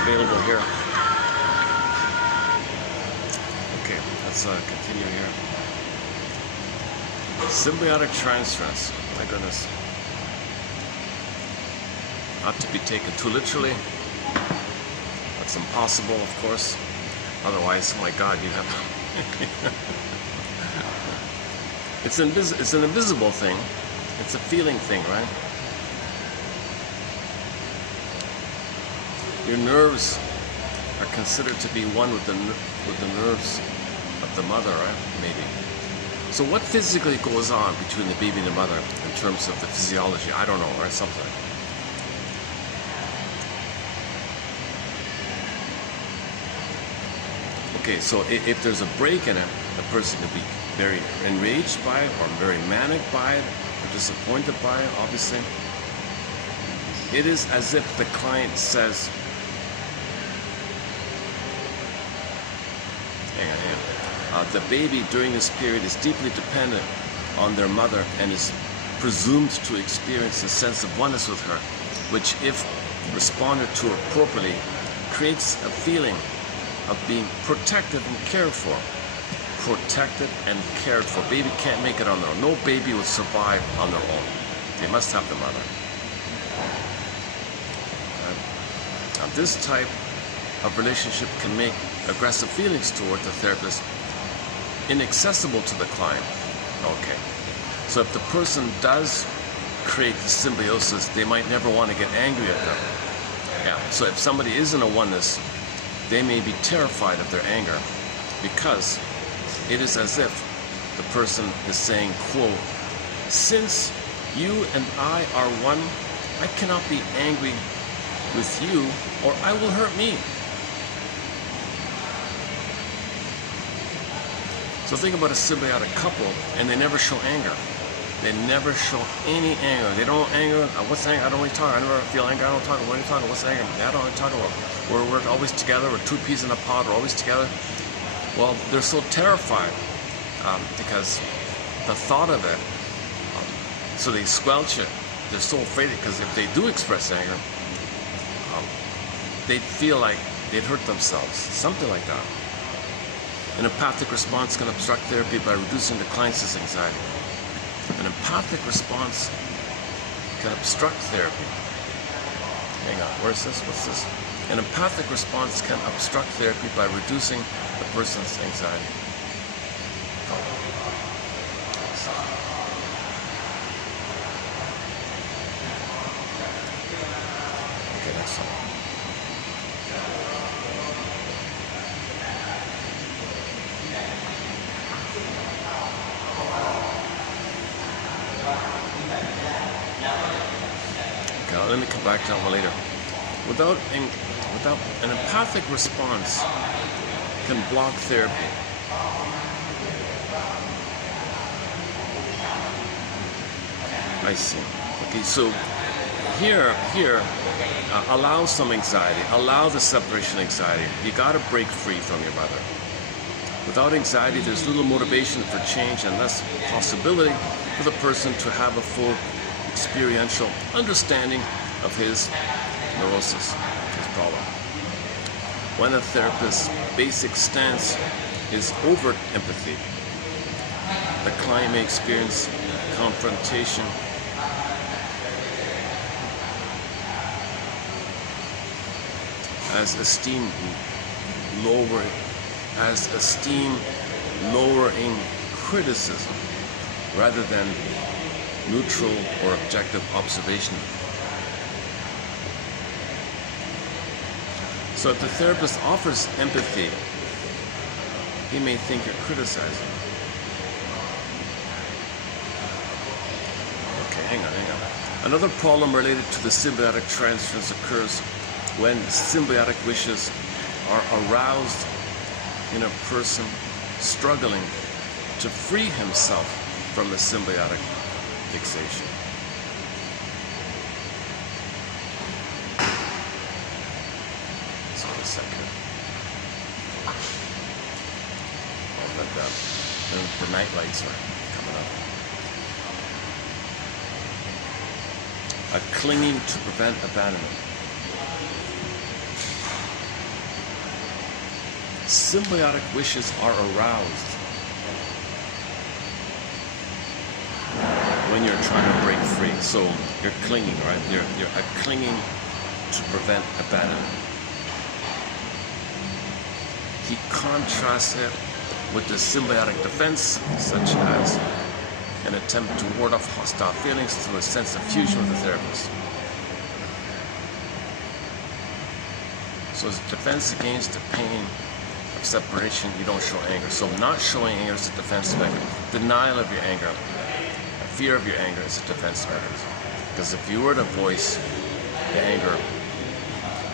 Available here. Okay, let's continue here. Symbiotic transference. My goodness. Not to be taken too literally. That's impossible, of course. Otherwise, oh my God, you have. It's an invisible thing. It's a feeling thing, right? Your nerves are considered to be one with the nerves of the mother, right? Maybe. So what physically goes on between the baby and the mother in terms of the physiology? I don't know, right? Something. Okay, so if there's a break in it, the person could be very enraged by it, or very manic by it, or disappointed by it, obviously. It is as if the client says, the baby during this period is deeply dependent on their mother and is presumed to experience a sense of oneness with her, which, if responded to appropriately, creates a feeling of being protected and cared for. Protected and cared for. Baby can't make it on their own. No baby would survive on their own. They must have the mother. Now, this type of relationship can make aggressive feelings toward the therapist inaccessible to the client. Okay. So if the person does create the symbiosis, they might never want to get angry at them. Yeah. So if somebody is in a oneness, they may be terrified of their anger because it is as if the person is saying, quote, since you and I are one, I cannot be angry with you or I will hurt me. So think about a symbiotic couple and they never show anger. They never show any anger. They don't anger. What's anger? I don't really talk. I never feel anger. I don't talk. What are you talking? What's anger? I don't really talk about. We're always together. We're two peas in a pod. We're always together. Well, they're so terrified because the thought of it, so they squelch it. They're so afraid because if they do express anger, they feel like they'd hurt themselves. Something like that. An empathic response can obstruct therapy by reducing the client's anxiety. An empathic response can obstruct therapy. Hang on, where's this? What's this? An empathic response can obstruct therapy by reducing the person's anxiety. Okay, next one. Let me come back to that one later. Without an empathic response can block therapy. I see. Okay, so here, allow some anxiety. Allow the separation anxiety. You got to break free from your mother. Without anxiety, there's little motivation for change and less possibility for the person to have a full experiential understanding of his neurosis, his problem. When a therapist's basic stance is overt empathy, the client may experience confrontation as esteem lowering criticism rather than neutral or objective observation. So if the therapist offers empathy, he may think you're criticizing. Okay, hang on. Another problem related to the symbiotic transference occurs when symbiotic wishes are aroused in a person struggling to free himself from the symbiotic fixation. Just a second. Oh, the night lights are coming up. A clinging to prevent abandonment. Symbiotic wishes are aroused when you're trying to break free. So you're clinging, right? You're clinging to prevent abandonment. He contrasts it with the symbiotic defense, such as an attempt to ward off hostile feelings through a sense of fusion with the therapist. So as a defense against the pain of separation, you don't show anger. So not showing anger is a defense mechanism. Denial of your anger, fear of your anger is a defense mechanism. Because if you were to voice the anger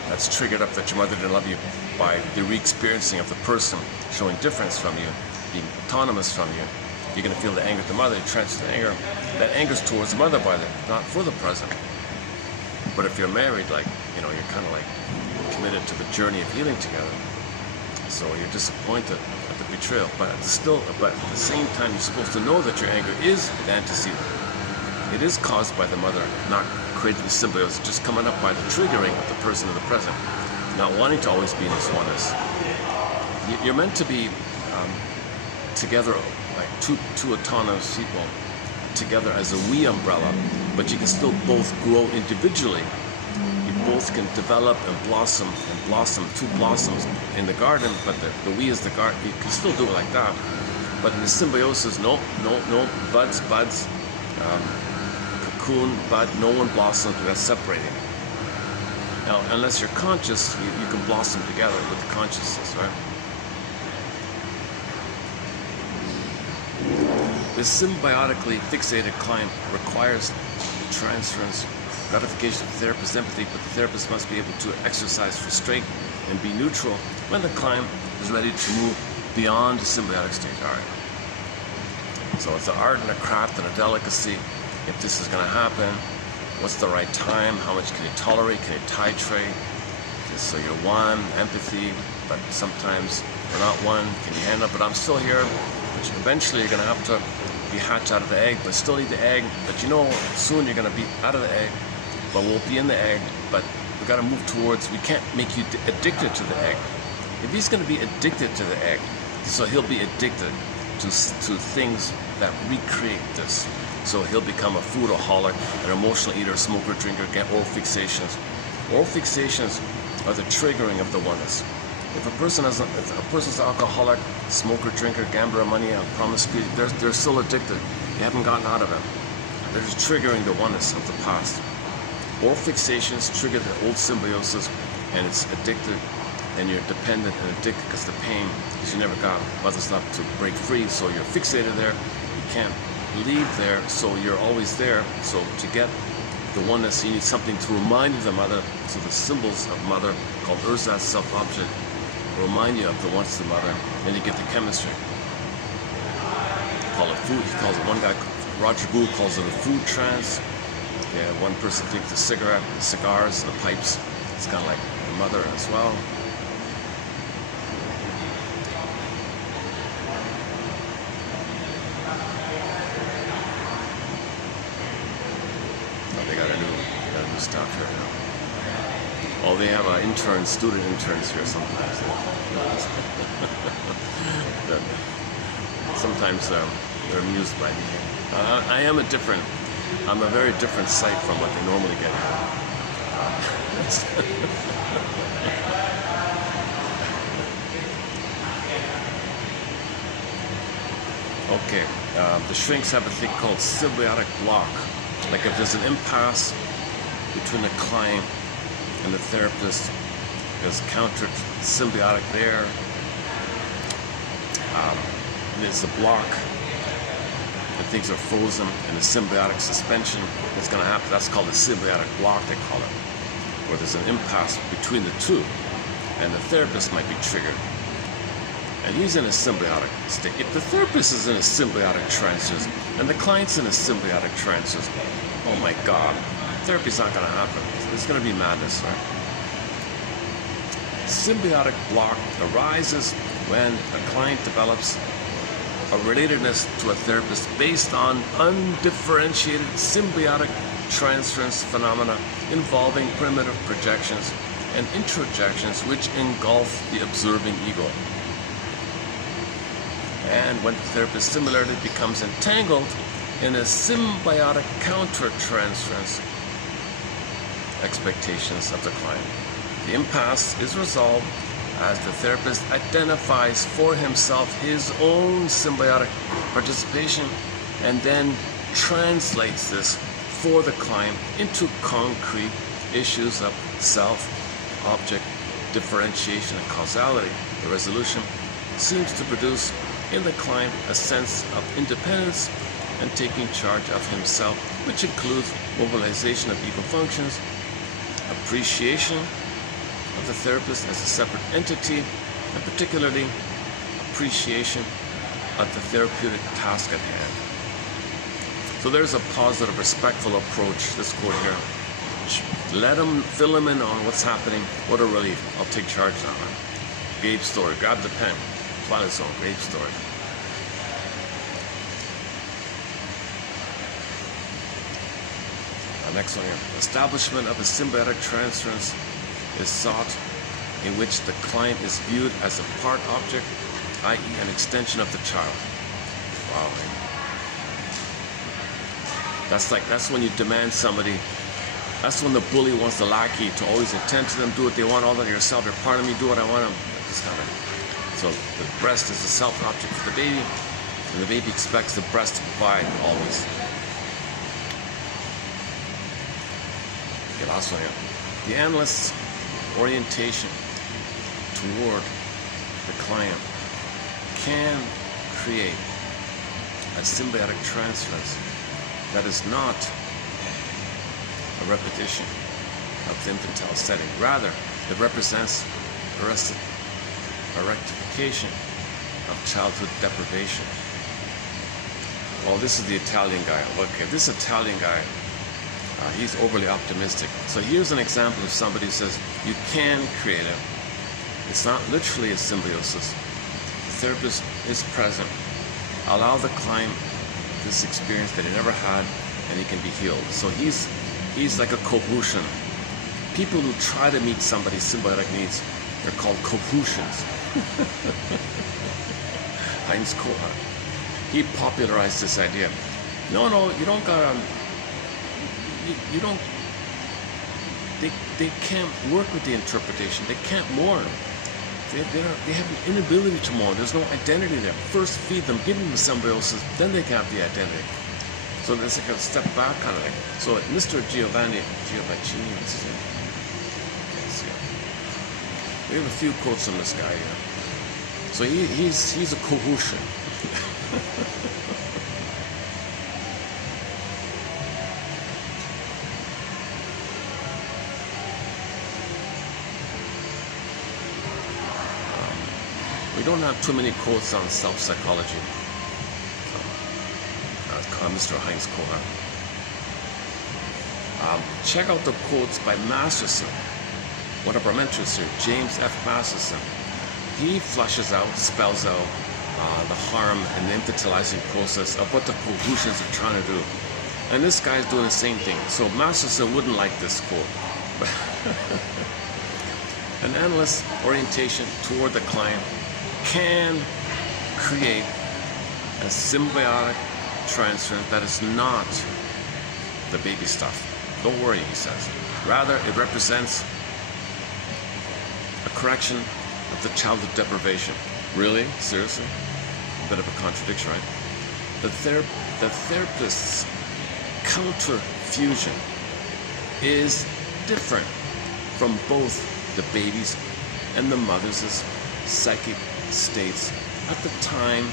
that's triggered up that your mother didn't love you by the re-experiencing of the person showing difference from you, being autonomous from you, you're going to feel the anger at the mother, you transfer the anger. That anger's towards the mother, by the not for the present. But if you're married, like, you know, you're kind of like committed to the journey of healing together. So you're disappointed at the betrayal, but at the same time, you're supposed to know that your anger is the antecedent. It is caused by the mother not creating the symbiosis, just coming up by the triggering of the person in the present, not wanting to always be in this oneness. You're meant to be together, like two autonomous people together as a we umbrella, but you can still both grow individually. You both can develop and blossom, two blossoms in the garden, but the we is the garden. You can still do it like that. But in the symbiosis, no, buds, cocoon, cocoon, but no one blossoms without separating. Now, unless you're conscious, you can blossom together with the consciousness, right? This symbiotically fixated client requires transference, gratification of the therapist's empathy, but the therapist must be able to exercise restraint and be neutral when the client is ready to move beyond the symbiotic state. All right. So it's an art and a craft and a delicacy. If this is going to happen, what's the right time? How much can you tolerate? Can you titrate? So you're one, empathy, but sometimes you're not one. Can you handle it? But I'm still here. But eventually you're going to have to be hatched out of the egg, but still eat the egg. But you know, soon you're going to be out of the egg, but we'll be in the egg. But we got to move towards, we can't make you addicted to the egg. If he's going to be addicted to the egg, so he'll be addicted to things that recreate this. So he'll become a foodaholic, an emotional eater, smoker, drinker, get oral fixations. Oral fixations are the triggering of the oneness. If a person's alcoholic, smoker, drinker, gambler, money, promiscuous, they're still addicted. They haven't gotten out of it. They're just triggering the oneness of the past. Oral fixations trigger the old symbiosis, and it's addicted, and you're dependent and addicted because the pain, because you never got mother's love to break free, so you're fixated there. You can't leave there, so you're always there. So to get the oneness, you need something to remind you of the mother. So the symbols of mother, called ersatz self-object, remind you of the oneness of the mother. Then you get the chemistry. Call it food. He calls it, one guy, Roger Gould, calls it a food trance. Yeah, one person thinks the cigarette, the cigars, the pipes, it's kind of like the mother as well. They got a new stuff here now. Oh, they have student interns here sometimes. Sometimes they're amused by me. I'm a very different sight from what they normally get here. Okay, the shrinks have a thing called symbiotic block. Like if there's an impasse between the client and the therapist, there's counter symbiotic there. There's a block, and things are frozen in a symbiotic suspension. It's going to happen. That's called a symbiotic block, they call it, where there's an impasse between the two, and the therapist might be triggered. And he's in a symbiotic state. If the therapist is in a symbiotic trance and the client's in a symbiotic trance, oh my God, therapy's not going to happen. It's going to be madness, right? Symbiotic block arises when a client develops a relatedness to a therapist based on undifferentiated symbiotic transference phenomena involving primitive projections and introjections which engulf the observing ego. And when the therapist similarly becomes entangled in a symbiotic counter-transference expectations of the client, the impasse is resolved as the therapist identifies for himself his own symbiotic participation and then translates this for the client into concrete issues of self, object, differentiation, and causality. The resolution seems to produce in the client a sense of independence and taking charge of himself, which includes mobilization of ego functions, appreciation of the therapist as a separate entity, and particularly appreciation of the therapeutic task at hand. So there's a positive, respectful approach, this quote here. Let him fill him in on what's happening. What a relief. I'll take charge now. Gabe's story. Grab the pen. Twilight Zone. Gabe's story. Next one here. Establishment of a symbiotic transference is sought in which the client is viewed as a part object, i.e. an extension of the child. Wow. That's when you demand somebody. That's when the bully wants the lackey to always attend to them, do what they want, all that yourself. You're part of me, do what I want. This kind of. So the breast is the self-object for the baby, and the baby expects the breast to provide always. Okay, last one here. The analyst's orientation toward the client can create a symbiotic transference that is not a repetition of the infantile setting. Rather, it represents a rectification of childhood deprivation. Oh, this is the Italian guy. Okay, this Italian guy, he's overly optimistic. So here's an example of somebody who says, you can create it. It's not literally a symbiosis. The therapist is present. Allow the client this experience that he never had, and he can be healed. So he's like a cohesion. People who try to meet somebody's symbiotic needs, they're called cohesions. Heinz Kohler. He popularized this idea. No, you don't gotta. You don't. They can't work with the interpretation. They can't mourn. They have an inability to mourn. There's no identity there. First feed them, give them the symbiosis, then they can have the identity. So there's like a step back kind of thing. So Mr. Giovanni, what's his name? Can't see it. We have a few quotes from this guy here. So he's a cohesion. We don't have too many quotes on self-psychology. Mr. Heinz Kohler. Check out the quotes by Masterson, one of our mentors here, James F. Masterson. He flushes out, spells out the harm and the infantilizing process of what the cohesions are trying to do. And this guy's doing the same thing. So Masterson wouldn't like this quote. An analyst's orientation toward the client can create a symbiotic transference that is not the baby stuff. Don't worry, he says. Rather, it represents a correction of the childhood deprivation. Really? Seriously? A bit of a contradiction, right? The therapist's counterfusion is different from both the baby's and the mother's psychic states at the time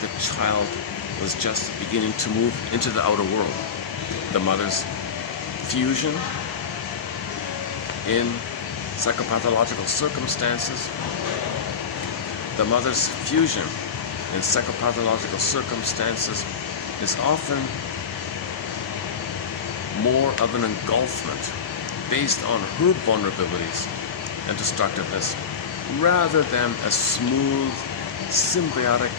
the child was just beginning to move into the outer world. The mother's fusion in psychopathological circumstances. The mother's fusion in psychopathological circumstances is often more of an engulfment based on her vulnerabilities and destructiveness, rather than a smooth, symbiotic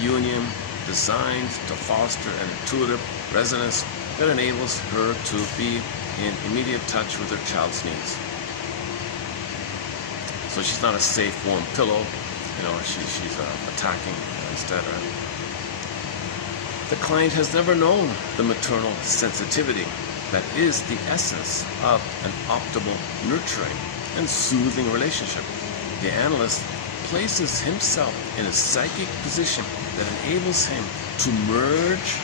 union designed to foster an intuitive resonance that enables her to be in immediate touch with her child's needs. So she's not a safe, warm pillow, she's attacking instead. The client has never known the maternal sensitivity that is the essence of an optimal nurturing and soothing relationship. The analyst places himself in a psychic position that enables him to merge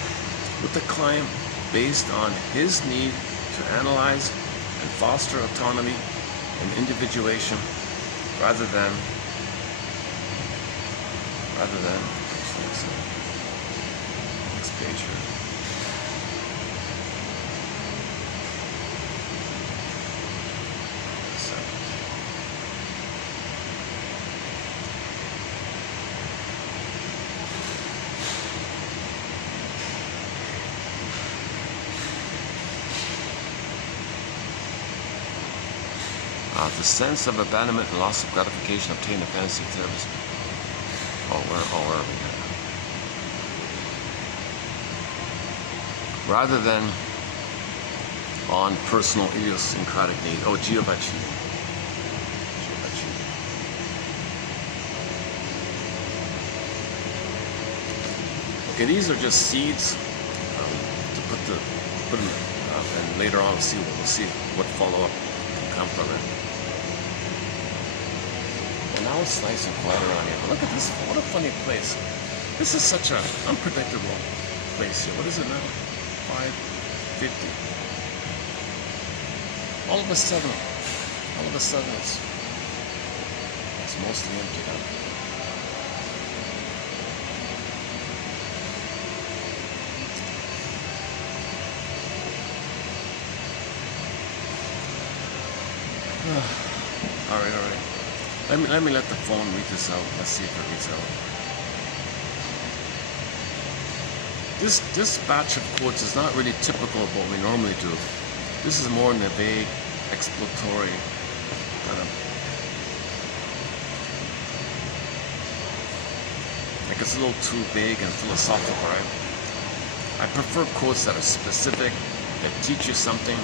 with the client based on his need to analyze and foster autonomy and individuation rather than next page here. The sense of abandonment and loss of gratification obtained in fantasy therapy. Where are we? Rather than on personal idiosyncratic need. Oh, Giovanni. Okay, these are just seeds to put them, and later on we'll see what follow-up can come from it. And now it's nice and quiet around here. But look at this, what a funny place. This is such an unpredictable place here. What is it now? 5:50. all of a sudden, it's mostly empty now. All right. Let me let the phone read this out. Let's see if it reads out. This batch of quotes is not really typical of what we normally do. This is more in the vague, exploratory kind of. Like it's a little too vague and philosophical, right? I prefer quotes that are specific, that teach you something,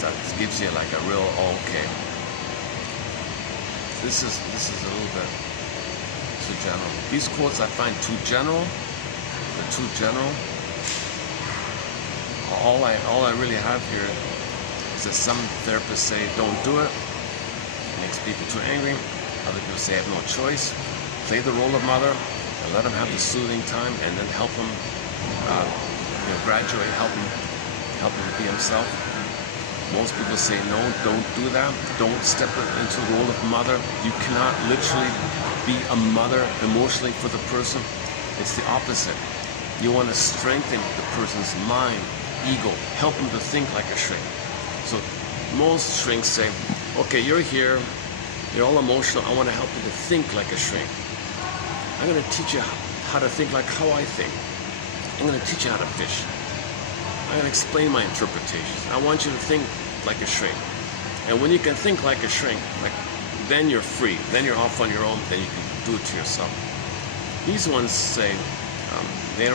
that gives you like a real, okay. This is a little bit too general. These quotes I find too general. They're too general. All I really have here is that some therapists say don't do it. It makes people too angry. Other people say I have no choice. Play the role of mother and let them have the soothing time, and then help them graduate, help him be himself. Most people say no, don't do that. Don't step into the role of mother. You cannot literally be a mother emotionally for the person. It's the opposite. You want to strengthen the person's mind, ego, help them to think like a shrink. So most shrinks say, okay, you're here, you're all emotional, I want to help you to think like a shrink. I'm going to teach you how to think like how I think. I'm going to teach you how to fish. I'm going to explain my interpretations. I want you to think like a shrink. And when you can think like a shrink, then you're free. Then you're off on your own. Then you can do it to yourself. These ones say they're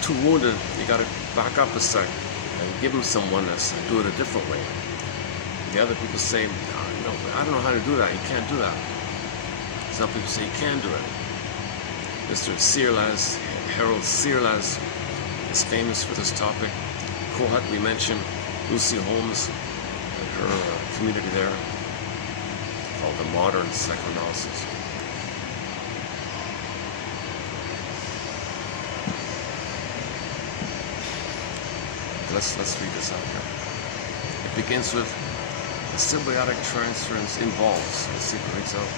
too wounded. You got to back up a sec and give them some oneness and do it a different way. The other people say, no, I don't know how to do that. You can't do that. Some people say you can do it. Mr. Searlas, Harold Searlas, is famous for this topic. Kohut, we mentioned, Lucy Holmes and her community there called the Modern Psychoanalysis. Let's read this out here. It begins with the symbiotic transference involves. Let's see if it reads out.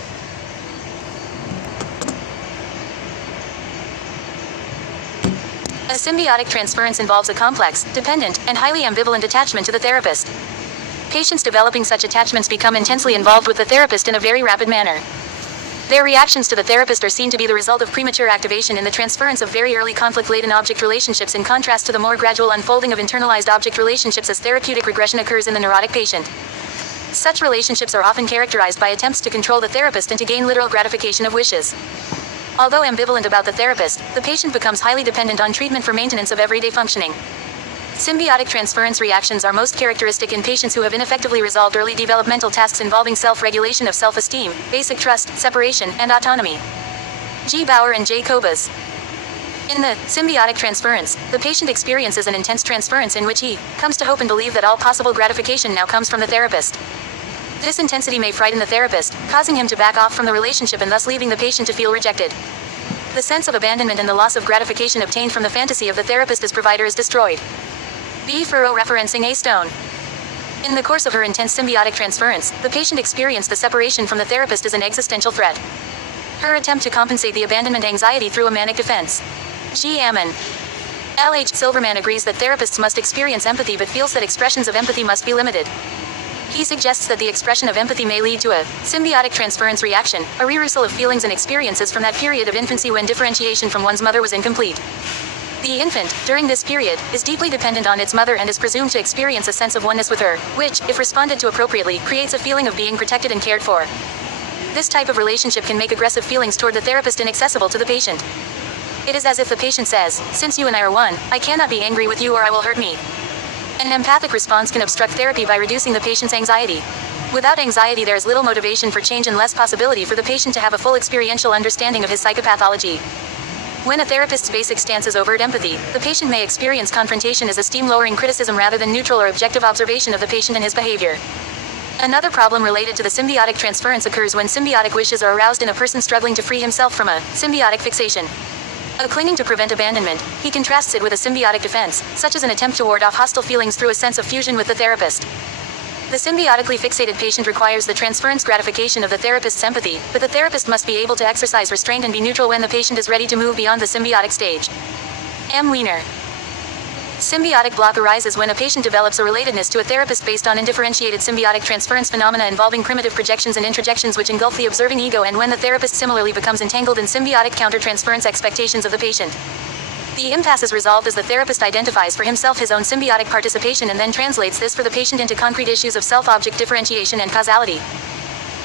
A symbiotic transference involves a complex, dependent, and highly ambivalent attachment to the therapist. Patients developing such attachments become intensely involved with the therapist in a very rapid manner. Their reactions to the therapist are seen to be the result of premature activation in the transference of very early conflict-laden object relationships, in contrast to the more gradual unfolding of internalized object relationships as therapeutic regression occurs in the neurotic patient. Such relationships are often characterized by attempts to control the therapist and to gain literal gratification of wishes. Although ambivalent about the therapist, the patient becomes highly dependent on treatment for maintenance of everyday functioning. Symbiotic transference reactions are most characteristic in patients who have ineffectively resolved early developmental tasks involving self-regulation of self-esteem, basic trust, separation, and autonomy. G. Bauer and J. Kobas. In the symbiotic transference, the patient experiences an intense transference in which he comes to hope and believe that all possible gratification now comes from the therapist. This intensity may frighten the therapist, causing him to back off from the relationship and thus leaving the patient to feel rejected. The sense of abandonment and the loss of gratification obtained from the fantasy of the therapist as provider is destroyed. B. Furrow referencing A. Stone. In the course of her intense symbiotic transference, the patient experienced the separation from the therapist as an existential threat. Her attempt to compensate the abandonment anxiety through a manic defense. G. Ammon. L. H. Silverman agrees that therapists must experience empathy but feels that expressions of empathy must be limited. He suggests that the expression of empathy may lead to a symbiotic transference reaction, a rehearsal of feelings and experiences from that period of infancy when differentiation from one's mother was incomplete. The infant, during this period, is deeply dependent on its mother and is presumed to experience a sense of oneness with her, which, if responded to appropriately, creates a feeling of being protected and cared for. This type of relationship can make aggressive feelings toward the therapist inaccessible to the patient. It is as if the patient says, "Since you and I are one, I cannot be angry with you or I will hurt me." An empathic response can obstruct therapy by reducing the patient's anxiety. Without anxiety, there is little motivation for change and less possibility for the patient to have a full experiential understanding of his psychopathology. When a therapist's basic stance is overt empathy, the patient may experience confrontation as esteem-lowering criticism rather than neutral or objective observation of the patient and his behavior. Another problem related to the symbiotic transference occurs when symbiotic wishes are aroused in a person struggling to free himself from a symbiotic fixation. A clinging to prevent abandonment, he contrasts it with a symbiotic defense, such as an attempt to ward off hostile feelings through a sense of fusion with the therapist. The symbiotically fixated patient requires the transference gratification of the therapist's empathy, but the therapist must be able to exercise restraint and be neutral when the patient is ready to move beyond the symbiotic stage. M. Wiener. Symbiotic block arises when a patient develops a relatedness to a therapist based on indifferentiated symbiotic transference phenomena involving primitive projections and introjections which engulf the observing ego, and when the therapist similarly becomes entangled in symbiotic countertransference expectations of the patient. The impasse is resolved as the therapist identifies for himself his own symbiotic participation and then translates this for the patient into concrete issues of self-object differentiation and causality.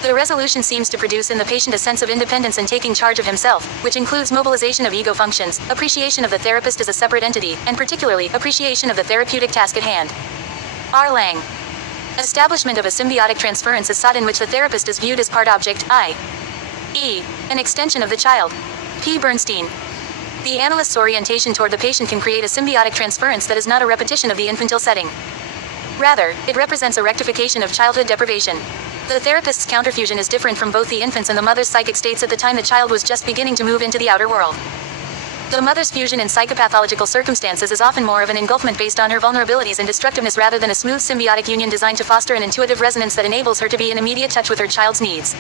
The resolution seems to produce in the patient a sense of independence and taking charge of himself, which includes mobilization of ego functions, appreciation of the therapist as a separate entity, and particularly, appreciation of the therapeutic task at hand. R. Lang. Establishment of a symbiotic transference is sought in which the therapist is viewed as part object, i.e., an extension of the child. P. Bernstein. The analyst's orientation toward the patient can create a symbiotic transference that is not a repetition of the infantile setting. Rather, it represents a rectification of childhood deprivation. The therapist's counterfusion is different from both the infant's and the mother's psychic states at the time the child was just beginning to move into the outer world. The mother's fusion in psychopathological circumstances is often more of an engulfment based on her vulnerabilities and destructiveness rather than a smooth symbiotic union designed to foster an intuitive resonance that enables her to be in immediate touch with her child's needs.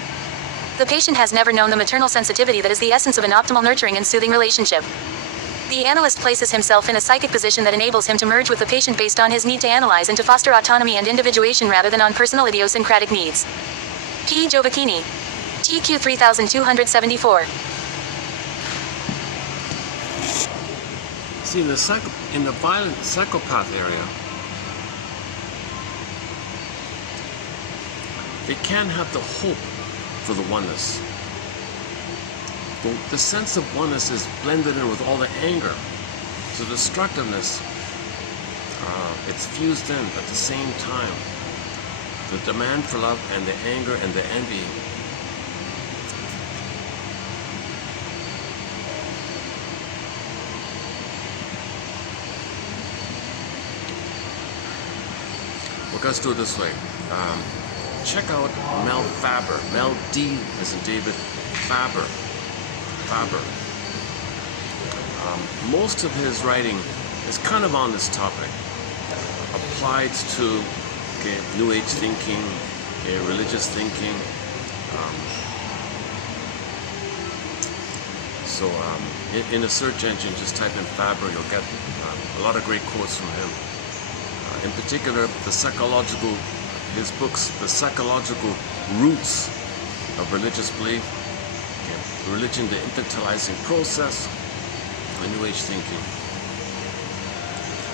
The patient has never known the maternal sensitivity that is the essence of an optimal nurturing and soothing relationship. The analyst places himself in a psychic position that enables him to merge with the patient based on his need to analyze and to foster autonomy and individuation rather than on personal idiosyncratic needs. P. Giovacchini. TQ 3274. See, in the violent psychopath area, they can have the hope for the oneness. The sense of oneness is blended in with all the anger. So destructiveness, it's fused in at the same time. The demand for love and the anger and the envy. Well, let's do it this way. Check out Mel Faber. Mel D as in David Faber. Most of his writing is kind of on this topic. Applied to New Age thinking, religious thinking. In a search engine, just type in Faber, you'll get a lot of great quotes from him. In particular, his books, The Psychological Roots of Religious Belief, Religion, the Infantilizing Process, and New Age Thinking.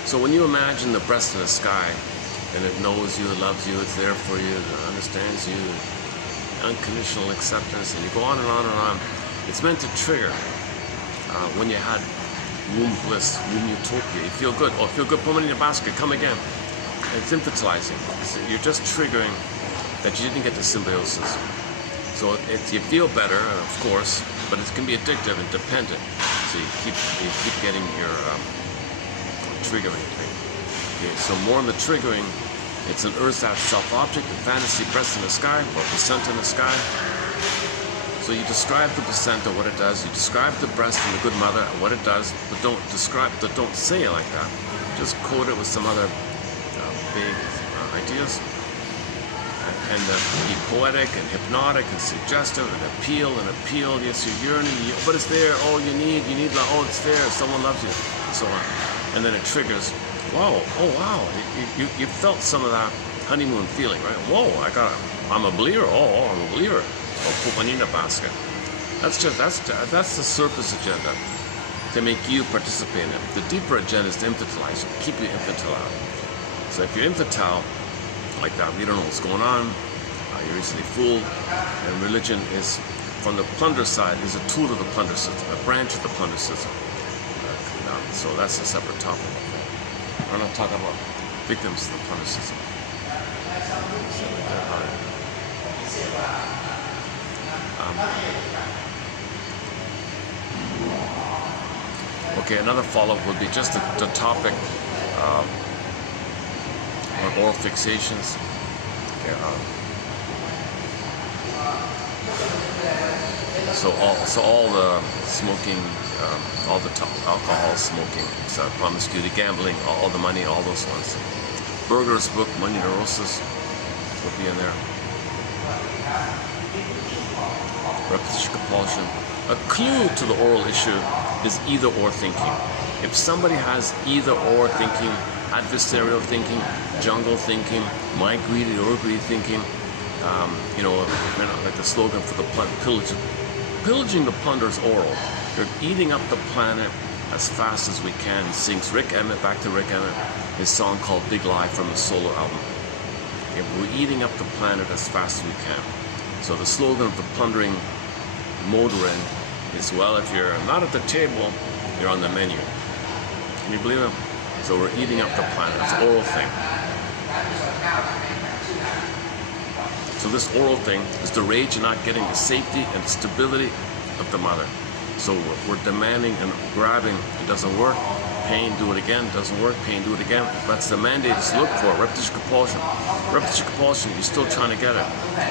So when you imagine the breast in the sky, and it knows you, it loves you, it's there for you, it understands you, unconditional acceptance, and you go on and on and on, it's meant to trigger when you had womb bliss, womb utopia. You feel good. Oh, feel good, put money in your basket, come again. And it's infantilizing. You're just triggering that you didn't get the symbiosis. So you feel better, of course, but it can be addictive and dependent. So you keep getting your triggering thing. Okay, so more on the triggering, it's an earth as self-object, the fantasy breast in the sky, or placenta in the sky. So you describe the placenta, what it does. You describe the breast and the good mother, what it does, but don't say it like that. Just code it with some other big ideas. And be poetic and hypnotic and suggestive and appeal. Yes, you're yearning, but it's there. Oh, you need love. Oh, it's there. Someone loves you, and so on. And then it triggers. Whoa! Oh, wow! You felt some of that honeymoon feeling, right? Whoa! I'm a believer. Oh, I'm a believer. Oh, put money in a basket. That's the surface agenda to make you participate in it. The deeper agenda is to infantilize you, keep you infantile. So if you're infantile like that, you don't know what's going on, you're easily fooled, and religion is, from the plunder side, is a tool of the plunder system, a branch of the plunder system. So that's a separate topic. We're not talking about victims of the plunder system. Okay, another follow-up would be just the topic on oral fixations. Okay, so all the smoking, all the alcohol, smoking, promiscuity, gambling, all the money, all those ones. Berger's book, Money Neurosis, will be in there. Repetition compulsion. A clue to the oral issue is either-or thinking. If somebody has either-or thinking, adversarial thinking, jungle thinking, my greedy or greedy thinking, like the slogan for the pillaging the plunder is oral. You're eating up the planet as fast as we can. He sings Rick Emmett, back to Rick Emmett, his song called Big Lie from his solo album. Okay, we're eating up the planet as fast as we can. So the slogan of the plundering mode we're in is, well, if you're not at the table, you're on the menu. Can you believe it? So we're eating up the planet. It's an oral thing. So this oral thing is the rage of not getting the safety and stability of the mother. So we're demanding and grabbing. It doesn't work. Pain, do it again. Doesn't work. Pain, do it again. That's the mandate to look for. Repetition compulsion. Repetition compulsion, you're still trying to get it.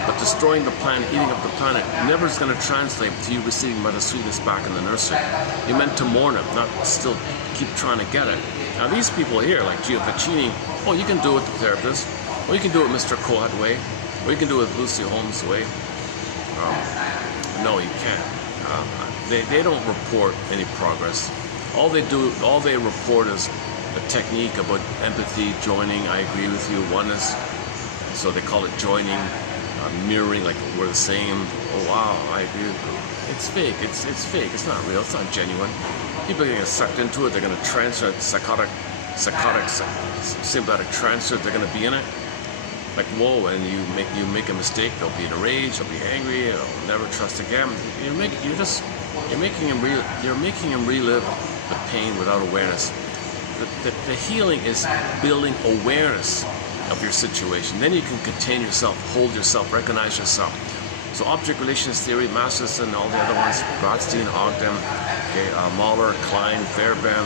But destroying the planet, eating up the planet, never is going to translate to you receiving mother sweetness back in the nursery. You're meant to mourn it, not still keep trying to get it. Now these people here, like Gio Piccini, oh, you can do it with the therapist. Or you can do it Mr. Cohat way. Or you can do it Lucy Holmes' way. No, you can't. They don't report any progress. All they report is a technique about empathy, joining, I agree with you, oneness. So they call it joining, mirroring, like we're the same. Oh wow, I agree with you. It's fake. It's fake. It's not real. It's not genuine. People are going to get sucked into it. They're going to transfer psychotic, sympathetic transfer. They're going to be in it. Like, whoa, and you make a mistake, they'll be in a rage, they'll be angry, they'll never trust again. You're making him relive the pain without awareness. The healing is building awareness of your situation. Then you can contain yourself, hold yourself, recognize yourself. So object relations theory, Masterson, all the other ones, Brodstein, Ogden, Mahler, Klein, Fairbairn,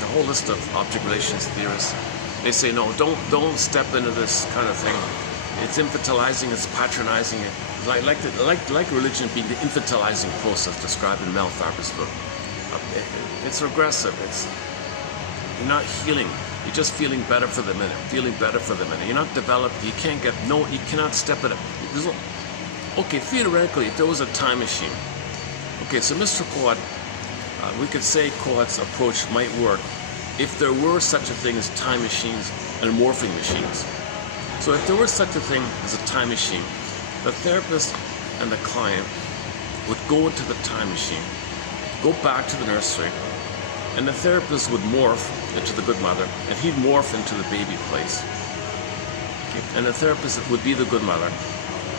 the whole list of object relations theorists. They say, no, don't step into this kind of thing. It's infantilizing, it's patronizing. Like religion being the infantilizing process described in Mel Farber's book. It's regressive. You're not healing. You're just feeling better for the minute. You're not developed. You cannot step in it. Okay, theoretically, if there was a time machine. Okay, so Mr. Cohat, we could say Cohat's approach might work if there were such a thing as time machines and morphing machines. So if there were such a thing as a time machine, the therapist and the client would go into the time machine, go back to the nursery, and the therapist would morph into the good mother, and he'd morph into the baby place. Okay? And the therapist would be the good mother,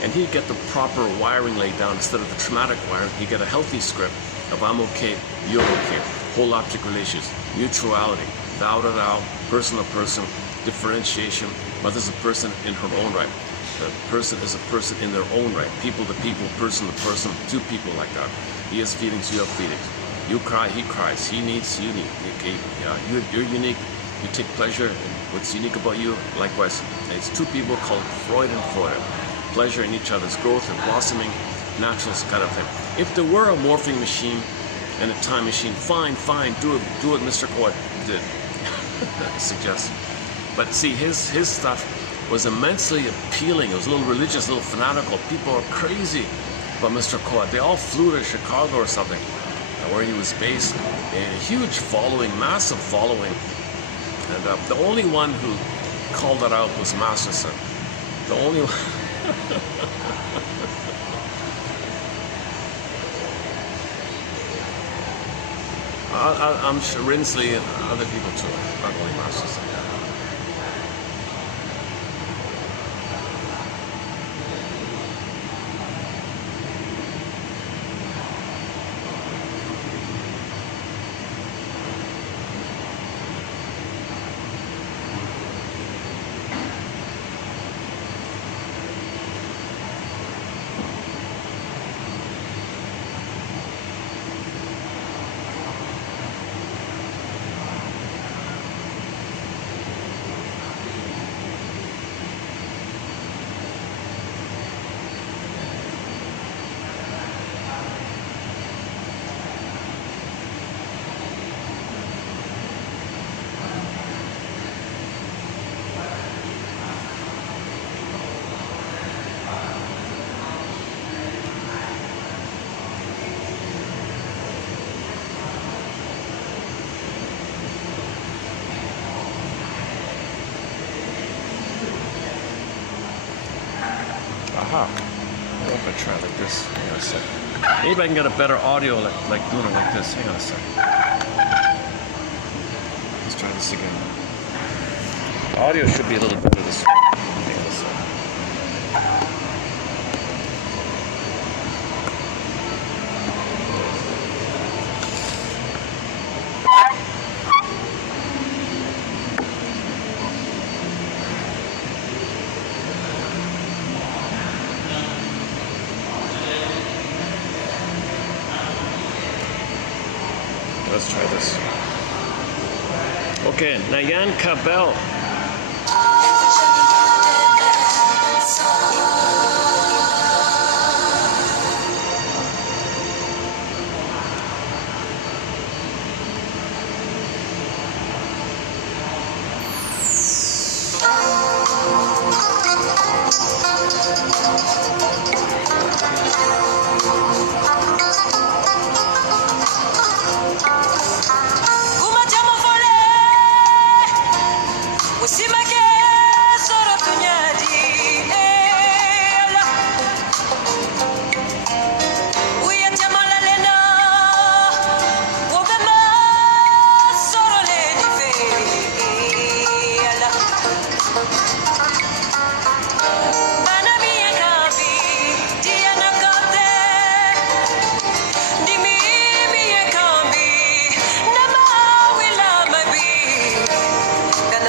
and he'd get the proper wiring laid down instead of the traumatic wiring. He'd get a healthy script of I'm okay, you're okay, whole object relations, mutuality, thou to thou, person to person, differentiation. Mother's a person in her own right. The person is a person in their own right. People to people, person to person, two people like that. He has feelings, you have feelings. You cry, he cries. He needs, you need. Okay? You're unique. You take pleasure in what's unique about you. Likewise, it's two people called Freud and Freud. Pleasure in each other's growth and blossoming, natural kind of thing. If there were a morphing machine and a time machine, fine, do it Mr. Cohat did. Suggest. But see, his stuff was immensely appealing. It was a little religious, a little fanatical. People are crazy about Mr. Cohat. They all flew to Chicago or something, where he was based. A huge following, massive following. And the only one who called that out was Masterson. The only one. I'm sure Rinsley and other people too, not only Masterson. this. Hang on a second. Maybe I can get a better audio like doing it like this. Hang on a second. Let's try this again. Audio should be a little better this way. Hang on a second. Let's try this. Okay, Nayan Kabel.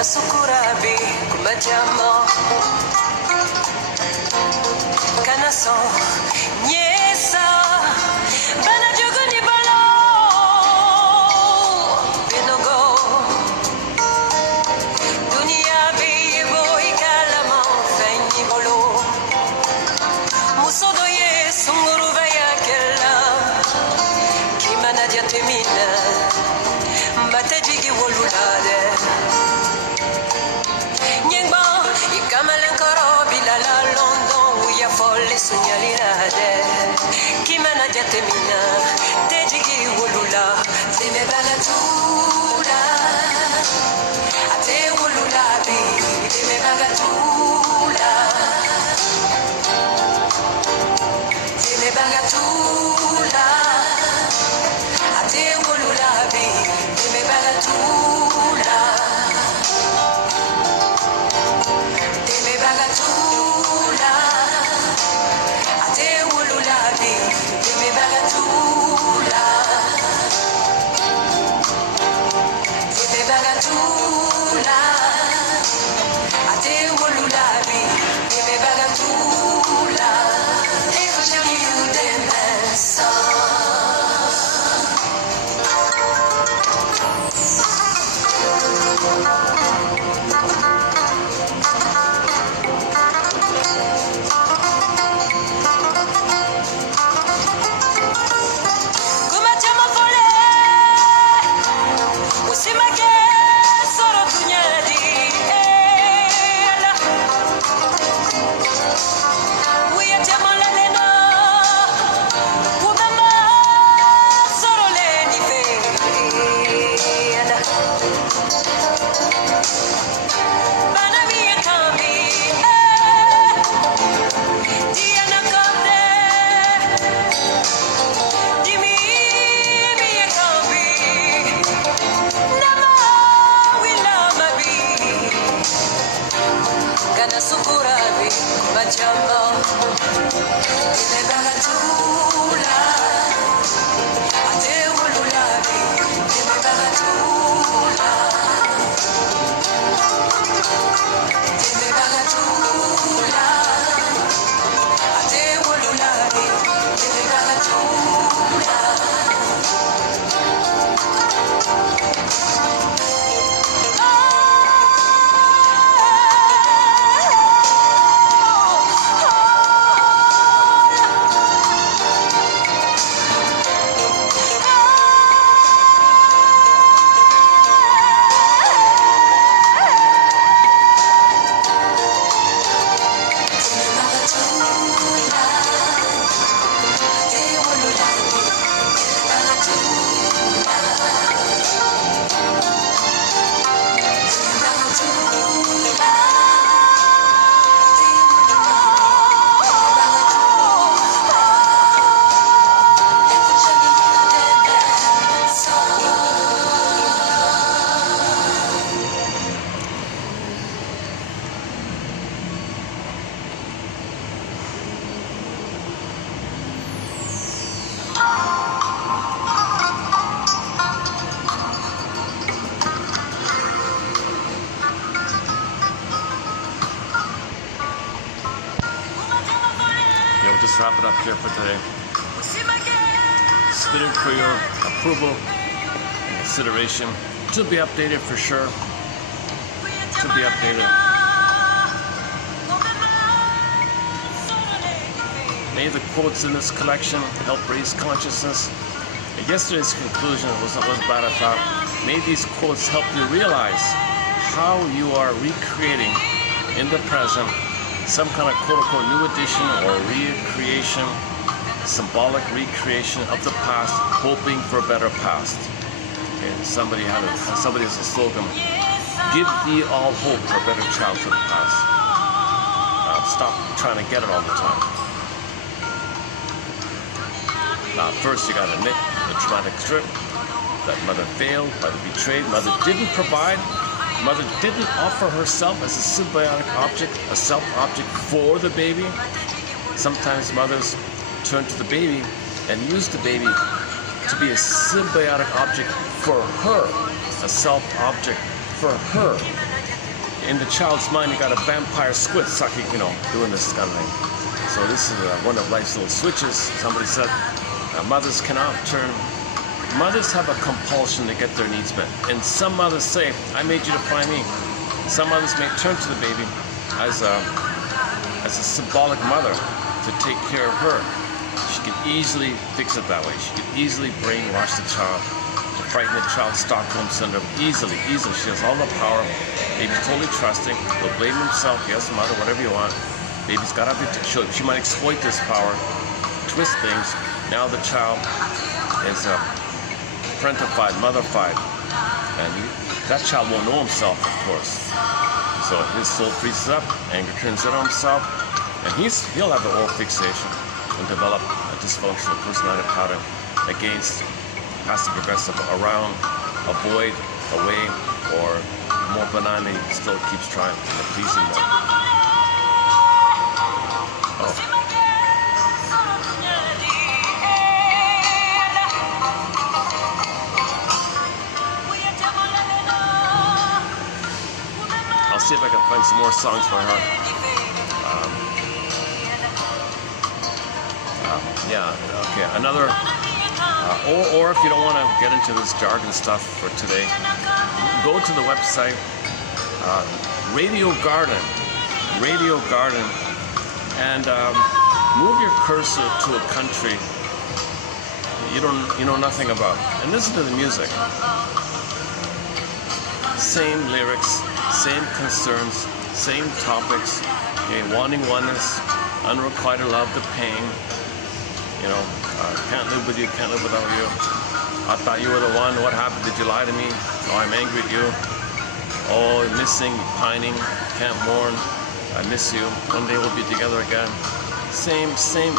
Sukurabi kumajamo kanaso nyesa bana juguni balo binogo dunia bibo ikalama fenyi bolo musodo ye sunguru vaya kella kimana diatemina mbatejigi wolulade folle segnalirade chi me la diatemina te gigi wolula se me bagatura a te wolula bi te me bagatura te me bagatura a te wolula bi te me bagatura te me bagatura wrap it up here for today. Submitted for your approval and consideration. To be updated for sure. To be updated. May the quotes in this collection help raise consciousness. Yesterday's conclusion wasn't as bad as I thought. May these quotes help you realize how you are recreating in the present some kind of quote-unquote new edition or recreation, symbolic recreation of the past, hoping for a better past. Okay, somebody has a slogan: "Give ye all hope for a better childhood past." Stop trying to get it all the time. First, you got to admit the traumatic trip, that mother failed, mother betrayed, mother didn't provide, mother didn't offer herself as a symbiotic object, a self-object for the baby. Sometimes mothers turn to the baby and use the baby to be a symbiotic object for her, a self-object for her. In the child's mind, you got a vampire squid sucking, doing this kind of thing. So this is one of life's little switches. Somebody said, mothers cannot turn. Mothers have a compulsion to get their needs met. And some mothers say, "I made you to find me." Some mothers may turn to the baby as a symbolic mother to take care of her. She can easily fix it that way. She can easily brainwash the child, to frighten the child, Stockholm syndrome, easily. She has all the power. Baby's totally trusting. He'll blame himself. Yes, mother, whatever you want. Baby's got everything. She might exploit this power, twist things. Now the child is parentified, motherfied, and that child won't know himself, of course. So his soul freezes up, anger turns in on himself, and he'll have the oral fixation and develop a dysfunctional personality pattern against passive-aggressive, around, avoid, away, or more benignly, still keeps trying in the pleasing mode. See if I can find some more songs by heart. Okay. Another, or if you don't want to get into this jargon stuff for today, go to the website Radio Garden, and move your cursor to a country you know nothing about, and listen to the music. Same lyrics, same concerns, same topics, okay, wanting oneness, unrequited love, the pain, can't live with you, can't live without you. I thought you were the one, what happened, did you lie to me? Oh, I'm angry at you. Oh, missing, pining, can't mourn, I miss you, one day we'll be together again. Same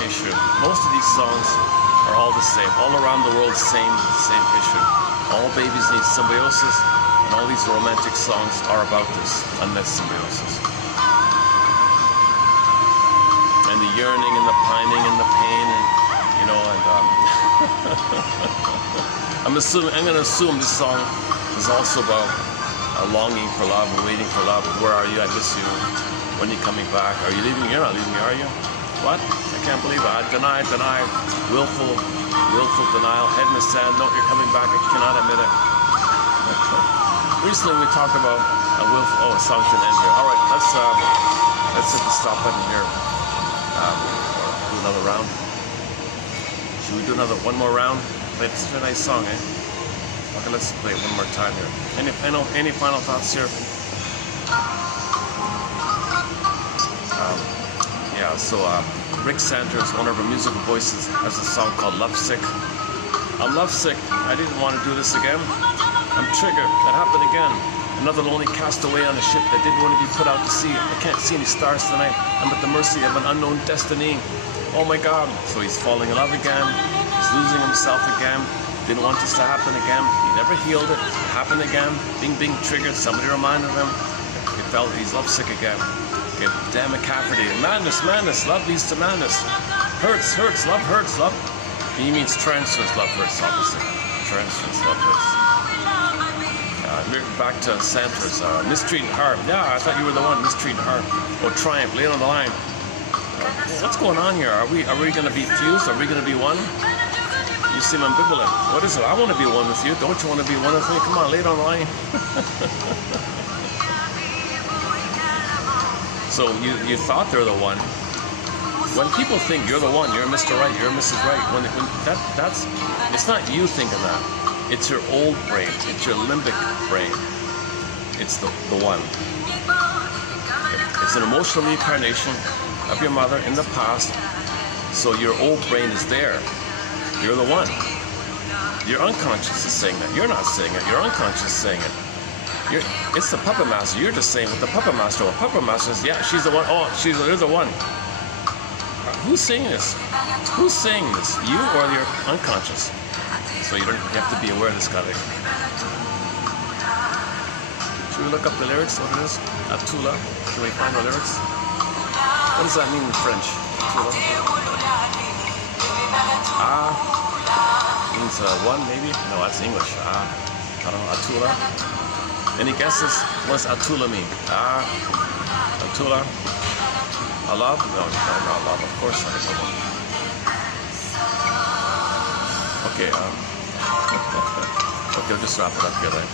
issue. Most of these songs are all the same, all around the world, same issue. All babies need symbiosis. All these romantic songs are about this, unmet symbiosis. And the yearning and the pining and the pain I'm going to assume this song is also about a longing for love and waiting for love. Where are you? I miss you. When are you coming back? Are you leaving? You're not leaving me, are you? What? I can't believe it. I deny. Willful denial. Head in the sand. No, you're coming back. I cannot admit it. Recently we talked about a song to end here. All right, let's hit the stop button here. Do another round. Should we do one more round? It's a nice song, eh? Okay, let's play it one more time here. Any final thoughts here? Rick Sanders, one of our musical voices, has a song called Lovesick. I'm lovesick. I didn't want to do this again. I'm triggered. That happened again. Another lonely castaway on a ship that didn't want to be put out to sea. I can't see any stars tonight. I'm at the mercy of an unknown destiny. Oh my God. So he's falling in love again. He's losing himself again. Didn't want this to happen again. He never healed it. It happened again. Being triggered. Somebody reminded him. He felt he's lovesick again. Okay, damn McCafferty. Madness. Love leads to madness. Hurts. Love hurts. Love. He means transfers. Love hurts. Opposite. Transfers. Love hurts. Back to Sanders, mistreating heart. Yeah, I thought you were the one mistreating heart. Or triumph, lay it on the line. What's going on here? Are we going to be fused? Are we going to be one? You seem ambivalent. What is it? I want to be one with you. Don't you want to be one with me? Come on, lay it on the line. So you thought they're the one. When people think you're the one, you're Mr. Right, you're Mrs. Right. When that's it's not you thinking that. It's your old brain. It's your limbic brain. It's the one. It's an emotional reincarnation of your mother in the past. So your old brain is there. You're the one. Your unconscious is saying that. You're not saying it. Your unconscious is saying it. It's the puppet master. You're just saying what the puppet master. Well, puppet master says, yeah, she's the one. Oh, there's the one. Who's saying this? Who's saying this? You or your unconscious? So you have to be aware of this kind of thing. Should we look up the lyrics? What it is? Atula. Can we find the lyrics? What does that mean in French? Atula. Means one, maybe? No, that's English. I don't know. Atula. Any guesses? What does Atula mean? Atula. A love? No, not love. Of course not. Okay. Okay, I'll just wrap it up here then.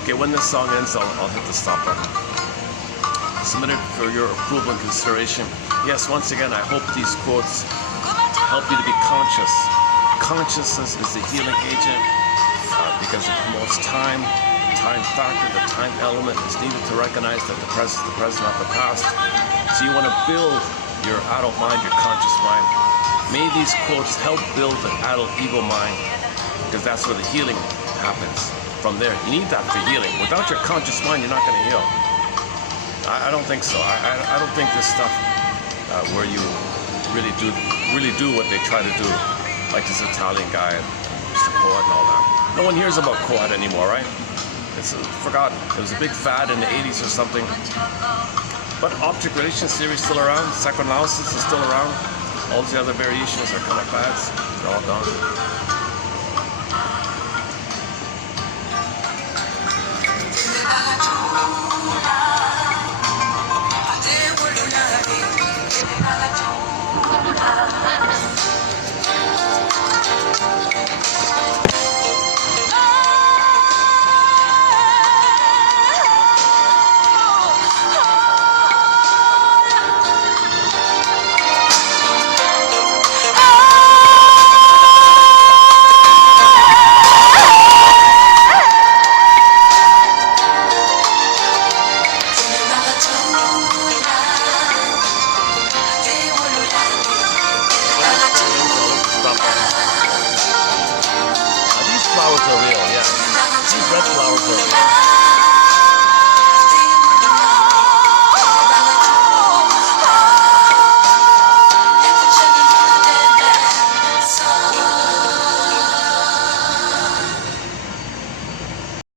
Okay, when this song ends, I'll hit the stop button. Submitted for your approval and consideration. Yes, once again, I hope these quotes help you to be conscious. Consciousness is the healing agent because it promotes time factor, the time element is needed to recognize that the present, not the past. So you want to build your adult mind, your conscious mind. May these quotes help build the adult ego mind, because that's where the healing happens. From there, you need that for healing. Without your conscious mind, you're not going to heal. I don't think so. I don't think this stuff where you really do what they try to do, like this Italian guy, Mr. Coed and all that. No one hears about Coed anymore, right? It's forgotten. It was a big fad in the 80s or something. But object relations theory is still around. Psychoanalysis is still around. All the other variations are kind of fads. They're all gone. These flowers are real, yeah. These red flowers are real.